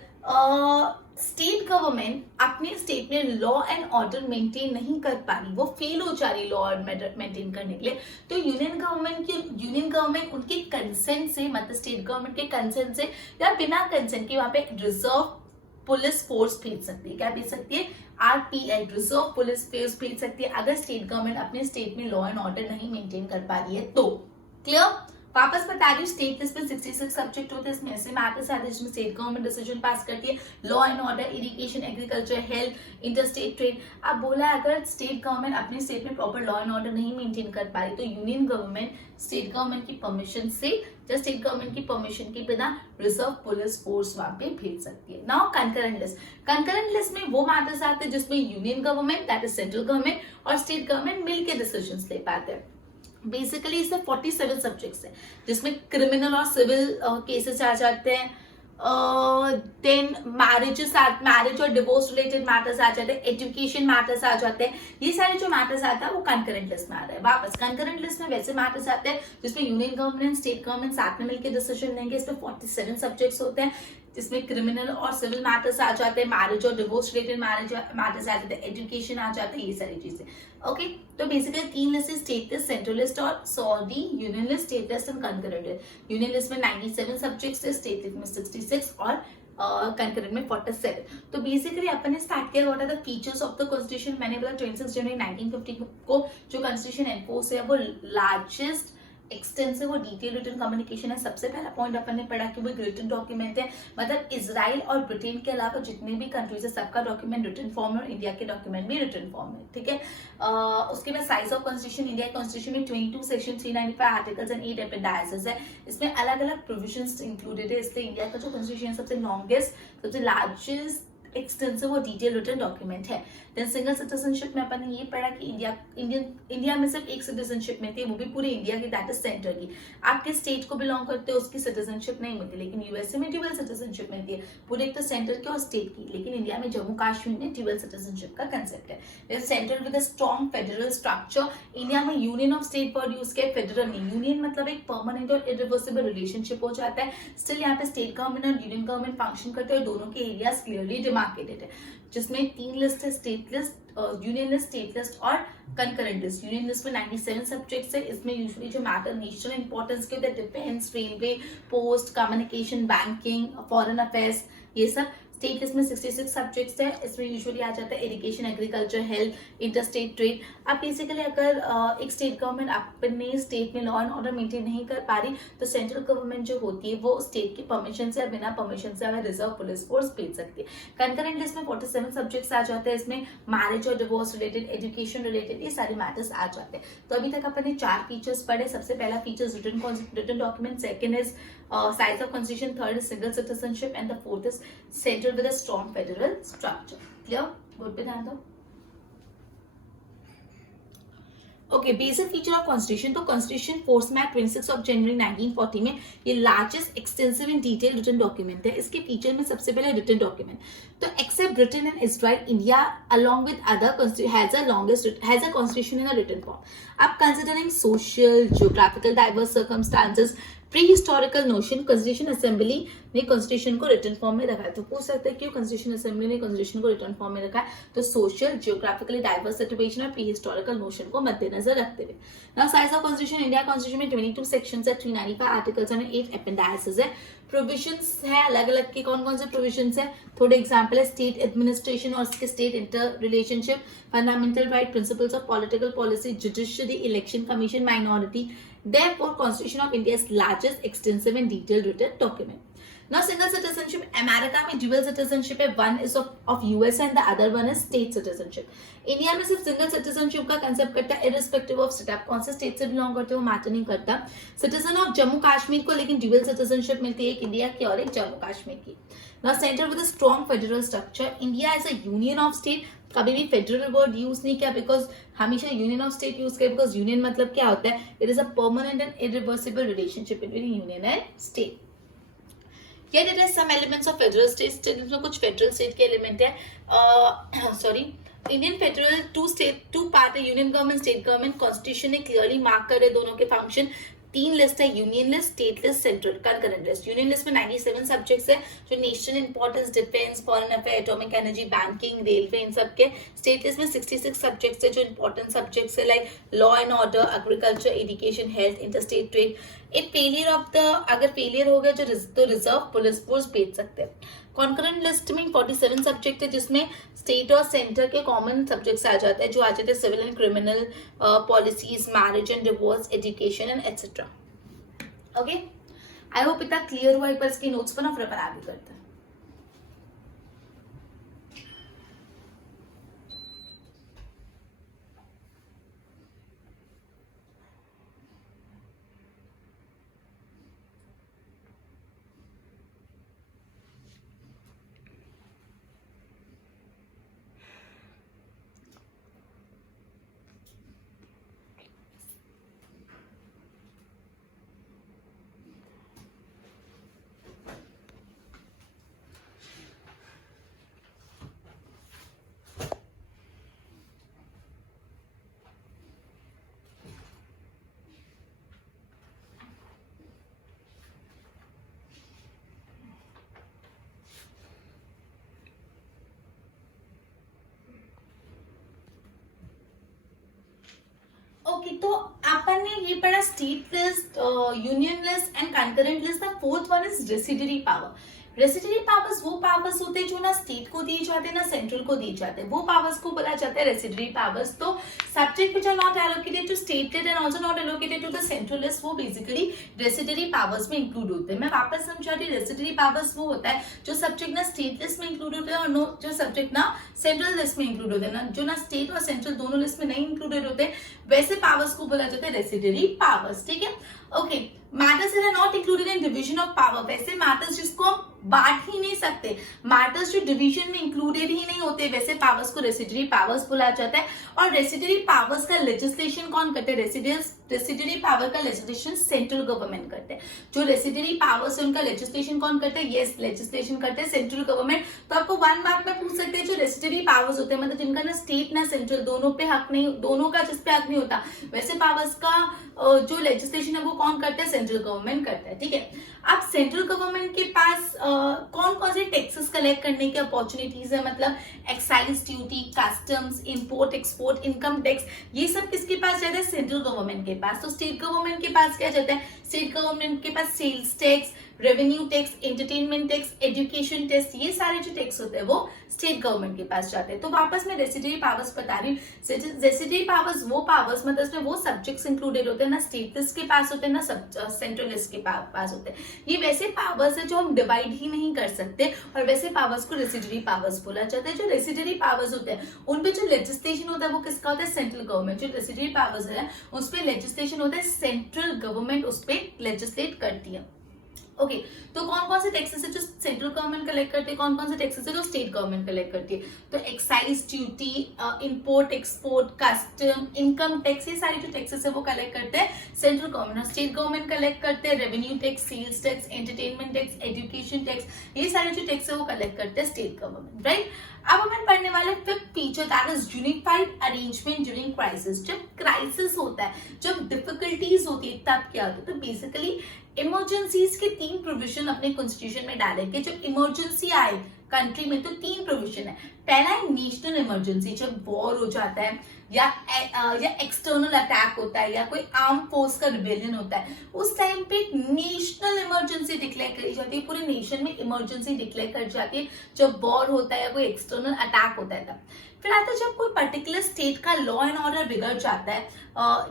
स्टेट गवर्नमेंट अपने स्टेट में लॉ एंड ऑर्डर मेंटेन नहीं कर पा रही, वो फेल हो जा रही लॉ ऑर्डर मेंटेन करने के लिए, तो यूनियन गवर्नमेंट उनके कंसेंट से, मतलब स्टेट गवर्नमेंट के कंसेंट से या बिना कंसेंट के वहां पे रिजर्व पुलिस फोर्स भेज सकती है. क्या भेज सकती है? RPL, रिजर्व पुलिस फोर्स भेज सकती है अगर स्टेट गवर्नमेंट अपने स्टेट में लॉ एंड ऑर्डर नहीं मेंटेन कर पा रही है तो. क्लियर? वापस बता रही हूँ, स्टेट लिस्ट में 66 सब्जेक्ट होते हैं. इसमें ऐसे मैटर्स आते हैं जिसमें स्टेट गवर्नमेंट डिसीजन पास करती है. Law and order, irrigation, agriculture, health, interstate trade. अब बोला अगर स्टेट गवर्नमेंट अपने स्टेट में प्रॉपर लॉ एंड ऑर्डर नहीं मेंटेन कर पा रही तो यूनियन गवर्नमेंट स्टेट गवर्नमेंट की परमिशन से या स्टेट गवर्नमेंट की परमिशन के बिना रिजर्व पुलिस फोर्स वहां पे भेज सकती है. Now concurrent list. Concurrent list में वो मैटर्स आते हैं जिसमें union government, that is central government, और स्टेट गवर्नमेंट मिलकर डिसीजन ले पाते हैं. बेसिकली इसमें 47 सब्जेक्ट्स हैं जिसमें क्रिमिनल और सिविल केसेस आ जाते हैं. देन मैरिज और डिवोर्स रिलेटेड मैटर्स आ जाते हैं, एजुकेशन मैटर्स आ जाते हैं. ये सारे जो मैटर्स आता है वो कंकरेंट लिस्ट में आ रहा है. वापस कंकरेंट लिस्ट में वैसे मैटर्स आते हैं जिसमें यूनियन गवर्नमेंट, स्टेट गवर्नमेंट साथ में मिलकर डिसीजन लेंगे. इसमें 47 सब्जेक्ट्स होते हैं जिसमें क्रिमिनल और सिविल मैटर्स आ जाते हैं, मैरिज और डिवोर्स रिलेटेड मैटर्स आ जाते हैं, एजुकेशन आ जाते हैं, ये सारी चीजें. ओके, तो बेसिकली 3 लिस्ट है, स्टेट लिस्ट, सेंट्रल लिस्ट और union list, state list and concurrent list. Union list में 97 सब्जेक्ट्स है, स्टेट लिस्ट में 66 और कंकरेंट में 47. तो बेसिकली अपन ने स्टार्ट किया what are the features of the constitution. मैंने बोला 26 जनवरी 1950 को जो कॉन्स्टिट्यूशन एनफोर्स है वो लार्जेस्ट, एक्सटेंसिव और डिटेल रिटन कम्युनिकेशन है. सबसे पहला पॉइंट अपन ने पढ़ा कि वो एक रिटन डॉक्यूमेंट है, मतलब इजराइल और ब्रिटेन के अलावा जितने भी कंट्रीज है सबका डॉक्यूमेंट रिटन फॉर्म में और इंडिया के डॉक्यूमेंट भी रिटन फॉर्म में. ठीक है. उसके बाद size of constitution. India constitution में 22 सेक्शन, 395 आर्टिकल्स एंड 8 एपेंडाइसेस है. इसमें अलग अलग प्रोविजंस इंक्लूडेड है, इसलिए इंडिया का जो कॉन्स्टिट्यूशन है सबसे लॉन्गेस्ट, सबसे लार्जेस्ट, एक्सटेंसिव और डिटेल रिटन डॉक्यूमेंट है. देन सिंगल सिटीजनशिप में अपन ने ये पढ़ा कि इंडिया में सिर्फ एक सिटीजनशिप मिलती है, वो भी पूरे इंडिया की, दैट इज सेंटर की. आप किस स्टेट को बिलोंग करते हो उसकी सिटीजनशिप नहीं मिलती, लेकिन यूएसए में ड्यूअल सिटीजनशिप मिलती है, पूरे एक तो सेंटर की और स्टेट की. लेकिन इंडिया में जम्मू कश्मीर में ड्यूअल सिटीजनशिप का कंसेप्ट है. Centre with a strong federal structure. India में union of state word use किया, फेडरल नहीं. यूनियन मतलब एक परमानेंट और इरिवर्सिबल रिलेशनशिप हो जाता है. स्टिल यहाँ पे स्टेट गवर्नमेंट और यूनियन गवर्नमेंट फंक्शन करते हैं, दोनों के एरियाज क्लियरली डिमार्केटेड है. जिसमें 3 लिस्ट है, state list, union list, state list और कंकरेंट लिस्ट. यूनियन लिस्ट में 97 सब्जेक्ट्स है. इसमें यूजुअली जो मैटर नेशनल इंपॉर्टेंस के होते हैं, defence, railway, post, communication, banking, foreign affairs, ये सब. स्टेट लिस्ट में 66 सब्जेक्ट्स है. इसमें यूजुअली आ जाता है irrigation, agriculture, health, interstate trade. अब बेसिकली अगर एक स्टेट गवर्नमेंट अपने स्टेट में लॉ एंड ऑर्डर मेंटेन नहीं कर पा रही तो सेंट्रल गवर्नमेंट जो होती है वो स्टेट की परमिशन से या बिना परमिशन से अगर रिजर्व पुलिस फोर्स भेज सकती है. कंकरेंट लिस्ट में 47 सब्जेक्ट्स आ जाते हैं. इसमें मैरिज और डिवोर्स रिलेटेड, एजुकेशन रिलेटेड, ये सारे मैटर्स आ जाते हैं. तो अभी तक अपन ने 4 फीचर्स पढ़े. सबसे पहला features written document, second is size of constitution, third is single citizenship, and the fourth is central with a strong federal structure. Clear? Good पे ध्यान दो. Okay, basic feature of constitution. तो कॉन्स्टिट्यूशन फोर्स में 26 of जनवरी 1940 में ये largest, extensive and detail written document है. इसके फीचर में सबसे पहले रिटन डॉक्यूमेंट. तो except Britain and Israel, India along with other has a constitution in a written form. अब considering social, geographical diverse circumstances, pre historical notion, constitution assembly ने constitution को written form में रखा है. तो पूछ सकते हैं क्यों कॉन्स्टिट्यूशन असेंबली ने कॉन्स्टिट्यूशन को रिटन फॉर्म में रखा है. तो सोशल, जियोग्राफिकली डाइवर्स सिचुएशन और प्री हिस्टोरिकल नोशन को मद्देनजर रखते हुए. Now size of constitution. India constitution में 22 सेक्शंस है, 395 आर्टिकल्स और 8 एपेंडाइसेस है. प्रोविजंस है अलग अलग के. कौन कौन से प्रोविजंस है? थोड़े एग्जांपल है. स्टेट एडमिनिस्ट्रेशन और उसके state inter relationship, fundamental right, principles of political policy, judiciary, election commission, minority. Therefore, Constitution of India is largest, extensive and detailed written document. Now single citizenship, America में dual citizenship है, one is of US and the other one is state citizenship. India में सिर्फ single citizenship का concept करता है, irrespective of state. आप कौन से स्टेट से बिलोंग करते हो मैटर नहीं करता. सिटीजन ऑफ जम्मू कश्मीर को लेकिन ड्यूअल सिटीजनशिप मिलती है, एक इंडिया की और एक जम्मू कश्मीर की. Now centre with a strong federal structure. India is a union of state. कभी भी फेडरल वर्ड यूज नहीं किया, बिकॉज हमेशा यूनियन ऑफ स्टेट यूज किया, बिकॉज यूनियन मतलब क्या होता है, it is a permanent and irreversible relationship between union and state. Yet it has some elements of federal states. इसमें कुछ फेडरल स्टेट के एलिमेंट है. Sorry, Indian federal two part है, union government state government. Constitution ने clearly mark करे दोनों के function. 3 list है, union list, state list, central concurrent list. Union list में 97 सब्जेक्ट्स है जो national importance, defence, foreign affair, atomic energy, banking, railway, इन सब के. स्टेट लिस्ट में 66 सब्जेक्ट्स है जो इंपॉर्टेंट सब्जेक्ट्स है, like law and order, agriculture, education, health, interstate trade. अगर फेलियर हो गया तो रिजर्व पुलिस फोर्स भेज सकते हैं. कॉन्करेंट लिस्ट में 47 सब्जेक्ट है जिसमें स्टेट और सेंटर के कॉमन सब्जेक्ट्स आ जाते हैं, जो आ जाते हैं civil and criminal, policies, marriage and divorce, education and etcetera. Okay, I hope इतना क्लियर हुआ. एक बार इसकी नोट्स पर फिर आगे करते हैं. ओके, तो अपन ने ये पढ़ा state list, union list and concurrent list. The fourth one is residuary power. Residuary powers वो पावर्स होते हैं जो ना स्टेट को दिए जाते हैं ना सेंट्रल को दिए जाते हैं, वो पावर्स को बोला जाता है रेसिडरी पावर्स. तो subject which are not allocated to state list and also not allocated to the central list, वो बेसिकली रेसिडरी पावर्स में इंक्लूड होते हैं. मैं वापस समझा रही, रेसिडरी पावर्स वो होता है जो सब्जेक्ट ना स्टेट लिस्ट में इंक्लूड होते हैं और नो जो सब्जेक्ट ना सेंट्रल लिस्ट में इंक्लूड होते हैं, ना जो ना स्टेट और सेंट्रल दोनों लिस्ट में नहीं इंक्लूडेड होते, वैसे पावर्स को बोला जाता है रेसिडरी पावर्स. ठीक है, okay. Matters are not included in division of power. वैसे मैटर्स जिसको हम बांट ही नहीं सकते, मैटर्स जो डिवीजन में इंक्लूडेड ही नहीं होते, वैसे पावर्स को रेसिडरी पावर्स बोला जाता है. और रेसिडरी पावर्स का लेजिस्लेशन कौन करते हैं? रेसिडरी पावर का लेजिस्लेशन सेंट्रल गवर्नमेंट करते हैं. जो रेसिडरी पावर्स है उनका लेजिस्लेशन कौन करते हैं? यस, लेजिस्लेशन करते हैं सेंट्रल गवर्नमेंट. तो आपको 1 मार्क में पूछ सकते हैं, जो रेसिडरी पावर्स होते हैं मतलब जिनका ना स्टेट ना सेंट्रल दोनों पे हक नहीं, दोनों का जिस पे हक नहीं होता, वैसे पावर्स का जो लेजिस्लेशन है वो कौन करता है? सेंट्रल गवर्नमेंट करता है. ठीक है, अब सेंट्रल गवर्नमेंट के पास कौन कौन से टैक्सेस कलेक्ट करने की अपॉर्चुनिटीज है, मतलब excise duty, customs, import export, income tax, ये सब किसके पास जाता है? सेंट्रल गवर्नमेंट के पास. तो स्टेट गवर्नमेंट के पास क्या जाता है? स्टेट गवर्नमेंट के पास sales tax, revenue tax, entertainment tax, education tax, ये सारे जो टैक्स होते हैं वो स्टेट गवर्नमेंट के पास जाते हैं. तो वापस मैं रेसिडरी पावर्स बता रही हूँ. रेसिडरी पावर्स वो पावर्स मतलब इसमें वो सब्जेक्ट्स इंक्लूडेड होते हैं ना स्टेट लिस्ट के पास होते हैं ना सेंट्रल लिस्ट के पास होते हैं. ये वैसे पावर्स है जो हम डिवाइड ही नहीं कर सकते और वैसे पावर्स को रेसिडरी पावर्स बोला जाता है. जो रेसिडरी पावर्स होते हैं उनपे जो लेजिस्लेशन होता है वो किसका होता है? Central government. जो रेसिडरी पावर्स है उस पर लेजिस्लेशन होता है सेंट्रल गवर्नमेंट, उस पर लेजिस्लेट करती है. ओके, तो कौन कौन से टैक्सेस है जो सेंट्रल गवर्नमेंट कलेक्ट करती है, कौन कौन से टैक्सेस है जो स्टेट गवर्नमेंट कलेक्ट करती है? तो excise duty, import export, custom, income tax, ये सारी जो टैक्सेस है वो कलेक्ट करते हैं central government. State government collect करते हैं revenue tax, sales tax, entertainment tax, education tax, ये सारे जो टैक्स है वो कलेक्ट करते हैं स्टेट गवर्नमेंट. राइट, अब हम पढ़ने वाले fifth feature, that is unified arrangement during crisis. जब क्राइसिस होता है, जब डिफिकल्टीज होती है, तब क्या होता है? तो बेसिकली इमरजेंसीज के 3 प्रोविजन अपने कॉन्स्टिट्यूशन में डाले कि जब इमरजेंसी आए कंट्री में तो 3 प्रोविजन है. पहला है नेशनल इमरजेंसी, जब वॉर हो जाता है या एक्सटर्नल अटैक होता है या कोई आर्म फोर्स का रिबेलियन होता है, उस टाइम पे एक नेशनल इमरजेंसी डिक्लेयर करी जाती है, पूरे नेशन में इमरजेंसी डिक्लेयर कर जाती है जब वॉर होता है या कोई एक्सटर्नल अटैक होता है तब. फिर आता है जब कोई पर्टिकुलर स्टेट का लॉ एंड ऑर्डर बिगड़ जाता है.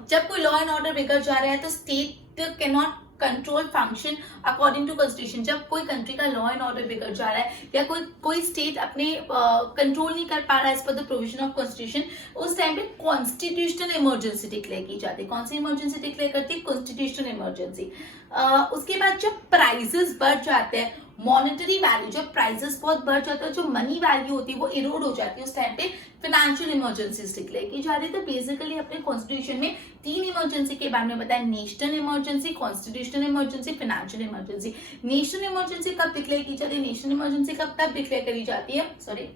जब कोई लॉ एंड ऑर्डर बिगड़ जा रहा है तो state can not control function according to constitution. जब कोई कंट्री का लॉ एंड ऑर्डर बिगड़ जा रहा है या कोई स्टेट अपने कंट्रोल नहीं कर पा रहा है as per the provision of constitution, उस टाइम पे कॉन्स्टिट्यूशनल इमरजेंसी डिक्लेयर की जाती है। कौन सी इमरजेंसी डिक्लेयर करती है? Constitutional emergency. उसके बाद जब प्राइसेस बढ़ जाते हैं, मॉनेटरी वैल्यू, जब प्राइसेस बहुत बढ़ जाता है, जो मनी वैल्यू होती है वो इरोड हो जाती है, उस टाइम पे फाइनेंशियल इमरजेंसीज डिक्लेयर की जा रही है। तो बेसिकली अपने कॉन्स्टिट्यूशन में 3 इमरजेंसी के बारे में बताया, national emergency, constitutional emergency, financial emergency. National emergency कब डिक्लेयर की जाती है? नेशनल इमरजेंसी कब तब डिक्लेयर करी जाती है, सॉरी,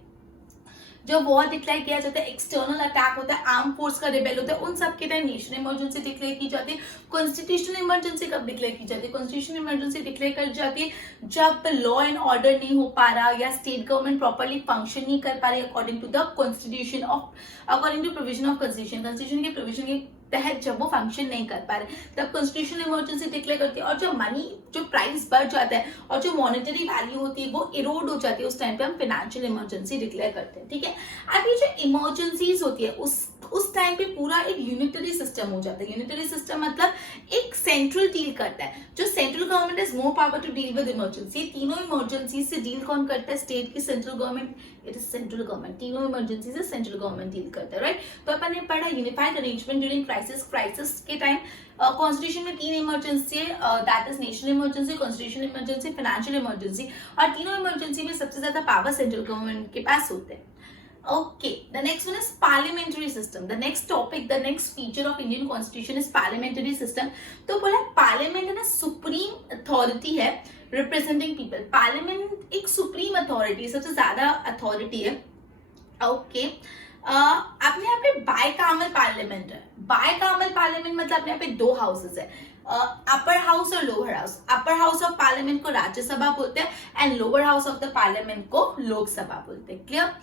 जब वॉर डिक्लेयर किया जाता है, एक्सटर्नल अटैक होता है, आर्म फोर्स का रिबेल होता है, उन सब के टाइम नेशनल इमरजेंसी डिक्लेयर की जाती है। कॉन्स्टिट्यूशनल इमरजेंसी कब डिक्लेयर की जाती है? कॉन्स्टिट्यूशनल इमरजेंसी डिक्लेयर कर जाती है जब लॉ एंड ऑर्डर नहीं हो पा रहा या स्टेट गवर्नमेंट प्रॉपर्ली फंक्शन नहीं कर पा रही according to the constitution of, according to provision of constitution के प्रोविजन के तहत जब वो फंक्शन नहीं कर पा रहे, तब कॉन्स्टिट्यूशनल इमरजेंसी डिक्लेयर करती है। और जो मनी, जो प्राइस बढ़ जाता है और जो मॉनेटरी वैल्यू होती है वो इरोड हो जाती है, उस टाइम पे हम फाइनेंशियल इमरजेंसी डिक्लेयर करते हैं। ठीक है, अब ये जो इमरजेंसीज होती है उस टाइम पे पूरा एक यूनिटरी सिस्टम हो जाता है। यूनिटरी सिस्टम मतलब एक सेंट्रल डील करता है, जो central government is more power to deal with emergency. तीनों इमरजेंसी से डील कौन करता है? स्टेट की central government, it is central government. तीनों इमरजेंसी से सेंट्रल गवर्नमेंट डील करता है, राइट। तो अपन ने पढ़ा यूनिफाइड अरेंजमेंट ड्यूरिंग क्राइसिस के टाइम कॉन्स्टिट्यूशन में 3 emergency, that is national emergency, constitutional emergency, financial emergency. और तीनों इमरजेंसी में सबसे ज्यादा पावर सेंट्रल गवर्नमेंट के पास होते हैं। Okay, the next one is parliamentary system. The next topic, the next feature of Indian Constitution is parliamentary system. तो बोला पार्लियामेंट है ना, सुप्रीम अथॉरिटी है रिप्रेजेंटिंग पीपल। पार्लियामेंट एक सुप्रीम अथॉरिटी, सबसे ज्यादा अथॉरिटी है। ओके, अपने यहाँ पे बायकामल पार्लियामेंट है। बायकामल पार्लियामेंट मतलब अपने यहाँ पे 2 हाउसेस है, अपर हाउस और lower house. Upper house of parliament को राज्यसभा बोलते हैं and lower house of the parliament को लोकसभा बोलते हैं। क्लियर?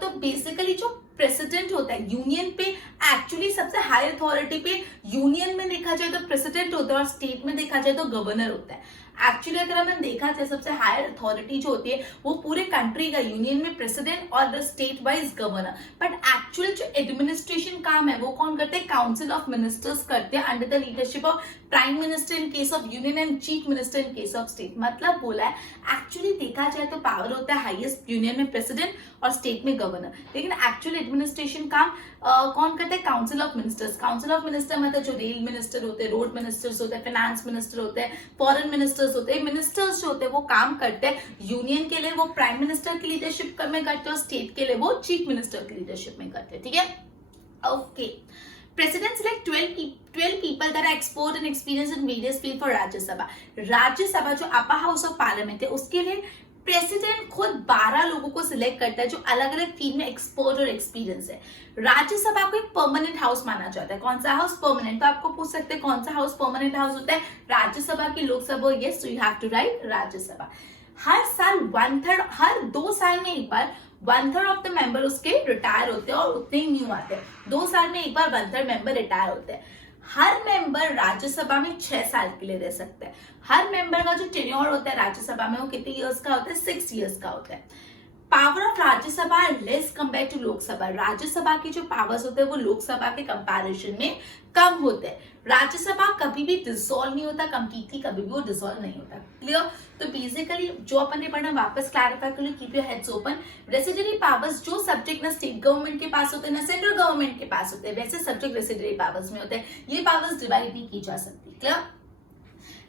तो बेसिकली जो प्रेसिडेंट होता है यूनियन पे, एक्चुअली सबसे हाई अथॉरिटी पे यूनियन में देखा जाए तो प्रेसिडेंट होता है और स्टेट में देखा जाए तो गवर्नर होता है। एक्चुअली अगर हमें देखा जाए सबसे हायर अथॉरिटी जो होती है वो पूरे कंट्री का, यूनियन में प्रेसिडेंट और state wise governor. But actual जो एडमिनिस्ट्रेशन काम है वो कौन करते हैं? काउंसिल ऑफ मिनिस्टर्स करते हैं under the leadership of prime minister in case of union and chief minister in case of state. मतलब बोला है एक्चुअली देखा जाए तो पावर होता है हाईएस्ट यूनियन में प्रेसिडेंट और स्टेट में गवर्नर, लेकिन एक्चुअल एडमिनिस्ट्रेशन काम कौन करता है? Council of ministers. Council of minister मतलब जो रेल मिनिस्टर होते हैं, रोड मिनिस्टर्स होते हैं, फाइनेंस मिनिस्टर होते हैं, फॉरेन मिनिस्टर्स होते हैं। मिनिस्टर्स जो होते हैं वो काम करते हैं यूनियन के लिए, वो प्राइम मिनिस्टर की लीडरशिप में करते हैं और स्टेट के लिए वो चीफ मिनिस्टर की लीडरशिप में करते हैं। ठीक है, okay. President select 12 people that are expert and experienced in various field for Rajya Sabha. Rajya Sabha जो अपर हाउस ऑफ पार्लियामेंट है उसके लिए प्रेसिडेंट खुद 12 लोगों को सिलेक्ट करता है जो अलग अलग फील्ड में एक्सपर्ट और एक्सपीरियंस है। राज्यसभा को एक परमानेंट हाउस माना जाता है। कौन सा हाउस? परमानेंट। तो आपको पूछ सकते हैं कौन सा हाउस परमानेंट हाउस होता है? राज्यसभा की Lok Sabha. Yes, you have to write Rajya Sabha. हर साल 1/3, हर 2 साल में एक बार 1/3 ऑफ द मेंबर उसके रिटायर होते हैं और उतने ही न्यू आते हैं। 2 साल में एक बार 1/3 मेंबर रिटायर होते हैं। हर मेंबर राज्यसभा में 6 साल के लिए रह सकते हैं। हर मेंबर का जो टेन्योर होता है राज्यसभा में वो कितने इयर्स का होता है? 6 इयर्स का होता है। Power of Rajya Sabha less compare to Lok Sabha. Rajya Sabha की जो पावर्स होते हैं वो लोकसभा के कंपैरिजन में कम होते हैं। राज्यसभा कभी भी डिसॉल्व नहीं होता, कंप्लीटली कभी भी वो डिसॉल्व नहीं होता। क्लियर? तो बेसिकली जो अपन ने पढ़ा वापस क्लैरिफाई कर लो, keep your heads open. Residuary powers जो सब्जेक्ट ना स्टेट गवर्नमेंट के पास होते हैं ना सेंट्रल गवर्नमेंट के पास होते हैं, वैसे सब्जेक्ट रेसिडरी पावर्स में होते हैं। ये पावर्स डिवाइड नहीं की जा सकती। क्लियर?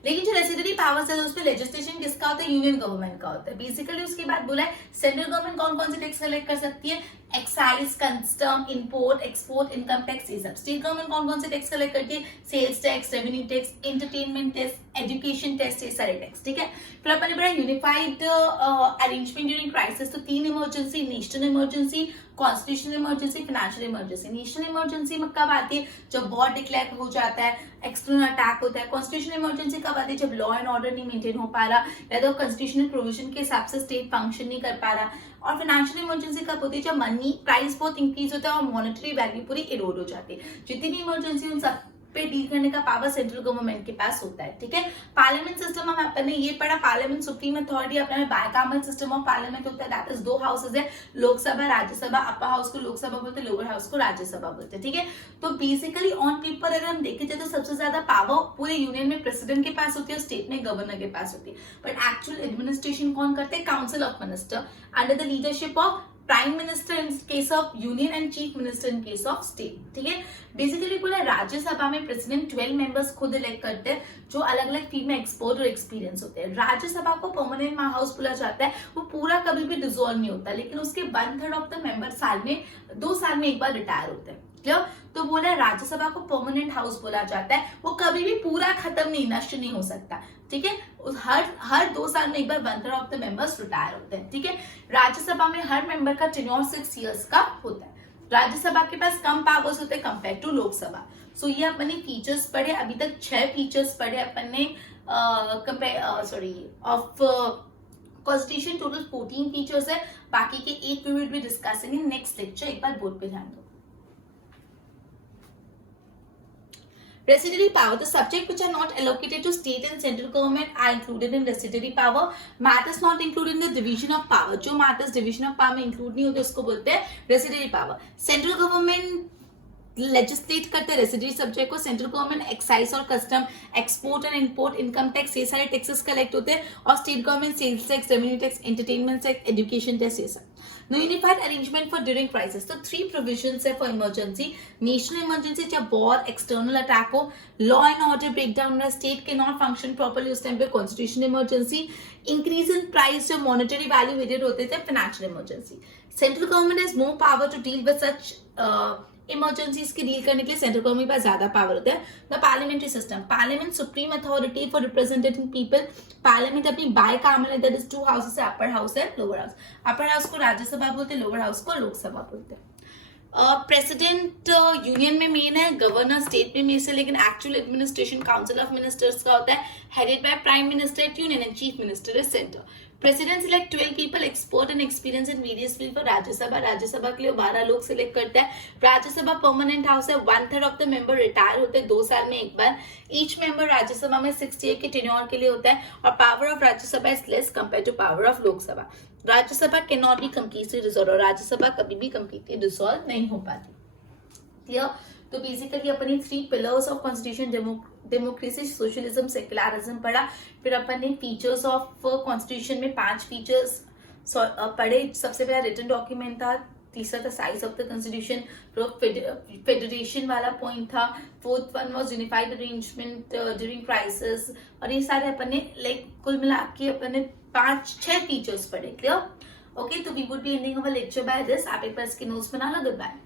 लेकिन जो रेसिडरी पावर्स है उसमें लेजिस्लेशन किसका होता है? यूनियन गवर्नमेंट का होता है। बेसिकली उसके बाद बोला है सेंट्रल गवर्नमेंट कौन कौन से टैक्स कलेक्ट कर सकती है? Excise, custom, import, export, income tax, ये सब। स्टेट गवर्नमेंट कौन कौन से टैक्स कलेक्ट करती है? Sales tax, revenue tax, entertainment tax, education tax, ये सारे टैक्स। ठीक है, फिर अपन ने पढ़ा यूनिफाइड अरेंजमेंट ड्यूरिंग क्राइसिस। तो 3 emergency, national emergency, constitutional emergency, financial emergency. National emergency में कब आती है? जब वॉर डिक्लेयर हो जाता है, एक्सटर्नल अटैक होता है। कॉन्स्टिट्यूशनल इमरजेंसी कब आती है? जब लॉ एंड ऑर्डर नहीं मेंटेन हो पा रहा या तो कॉन्स्टिट्यूशनल प्रोविजन के हिसाब से स्टेट फंक्शन नहीं कर पा रहा। और फाइनेंशियल इमरजेंसी कब होती है? जब मनी प्राइस बहुत इंक्रीज होता है और मॉनेटरी वैल्यू पूरी इरोड हो जाती है। जितनी भी इमरजेंसी उन सब पे डील करने का पावर सेंट्रल गवर्नमेंट के पास होता है, ठीक है। पार्लियामेंट सिस्टम में आपने ये पढ़ा, पार्लियामेंट सुप्रीम अथॉरिटी, अपने बायकामल सिस्टम ऑफ पार्लियामेंट होता है, दैट इज 2 हाउसेज है, लोकसभा राज्यसभा, अपर हाउस को लोकसभा बोलते हैं, लोअर हाउस को राज्यसभा बोलते हैं, ठीक है। तो बेसिकली ऑन पेपर अगर हम देखे जाए तो सबसे ज्यादा पावर पूरे यूनियन में प्रेसिडेंट के पास होती है और स्टेट में गवर्नर के पास होती है, बट एक्चुअल एडमिनिस्ट्रेशन कौन करते हैं? Council of minister under the leadership of prime minister in case of union and chief minister in case of state, ठीक है। बेसिकली पूरा राज्यसभा में प्रेसिडेंट 12 मेंबर्स खुद इलेक्ट करते हैं जो अलग अलग फील्ड में एक्सपर्ट और एक्सपीरियंस होते हैं। राज्यसभा को परमानेंट हाउस बोला जाता है, वो पूरा कभी भी डिसॉल्व नहीं होता, लेकिन उसके 1/3 ऑफ द मेंबर साल में 2 साल में एक बार रिटायर होते हैं, क्लियर। तो बोला राज्यसभा को परमानेंट हाउस बोला जाता है, वो कभी भी पूरा खत्म नहीं, नष्ट नहीं हो सकता, ठीक है। हर 2 साल में एक बार 1/3 ऑफ द मेंबर्स रिटायर होते हैं, ठीक है। राज्यसभा में हर मेंबर का टेन्योर 6 इयर्स का होता है। राज्यसभा के पास कम पावर्स होते हैं कंपेयर टू लोकसभा। सो ये अपन ने फीचर्स पढ़े, अभी तक 6 फीचर्स पढ़े अपन ने ऑफ कॉन्स्टिट्यूशन। टोटल 14 फीचर्स है, बाकी के 8 we will be discussing in next lecture. एक बार बोर्ड पे ध्यान दो। Residuary power, the subject which are not allocated to state and central government are included in residuary power. Matters not included in the division of power, जो matters division of power में include नहीं होते उसको बोलते हैं residuary power. Central government legislate करते हैं residuary subject को, सेंट्रल गवर्नमेंट एक्साइज और custom, export and import, income tax, ये सारे टैक्सेस कलेक्ट होते हैं, और state government sales tax, revenue tax, entertainment tax, education tax, ये सब। No unified arrangement for during crisis, तो 3 प्रोविजंस है फॉर इमरजेंसी। नेशनल इमरजेंसी जब वॉर, एक्सटर्नल अटैक हो, law and order breakdown, state के नॉट फंक्शन प्रॉपर्ली, उस time पे constitution emergency. Increase in price, जो मॉनेटरी वैल्यू वेरिएट होते थे, financial emergency. Central government has more power to deal with such emergencies की deal करने के लिए सेंट्रल गवर्नमेंट के पास ज्यादा पावर होता है। The parliamentary system, parliament supreme authority for representing people. Parliament अपनी बायकामल है, दैट इज 2 हाउसेस है, अपर हाउस है, लोअर हाउस। अपर हाउस को राज्यसभा बोलते हैं, लोअर हाउस को लोकसभा बोलते हैं। प्रेसिडेंट यूनियन में मेन है, गवर्नर स्टेट में मेन है, लेकिन actual administration council of ministers का होता है, headed by prime minister eight union and chief minister at centre. President select 12 people expert and experience in various field for Rajya Sabha. Rajya Sabha के लिए 12 लोग सिलेक्ट करता है। राज्यसभा परमानेंट हाउस है, 1/3 ऑफ द मेंबर रिटायर होते हैं 2 साल में एक बार। ईच मेंबर राज्यसभा में 6 ईयर के टेन्योर के लिए होता है, और power of Rajya Sabha is less compare to power of Lok Sabha. Rajya Sabha can not be completely dissolve, और राज्यसभा कभी भी कंप्लीटली डिसॉल्व नहीं हो पाती, क्लियर। तो बेसिकली अपनी 3 pillars of constitution, democracy, socialism, secularism पढ़ा। फिर अपन ने फीचर्स ऑफ कॉन्स्टिट्यूशन में 5 फीचर्स पढ़े। सबसे पहला रिटन डॉक्यूमेंट था, तीसरा था size of the constitution, federation वाला पॉइंट था, 4th one was unified arrangement during crisis, और ये सारे अपन ने लाइक कुल मिला के अपन ने 5-6 फीचर्स पढ़े, क्लियर। ओके, तो we would be ending our lecture by this. आप एक बार इसके नोट्स बना लो। Good bye.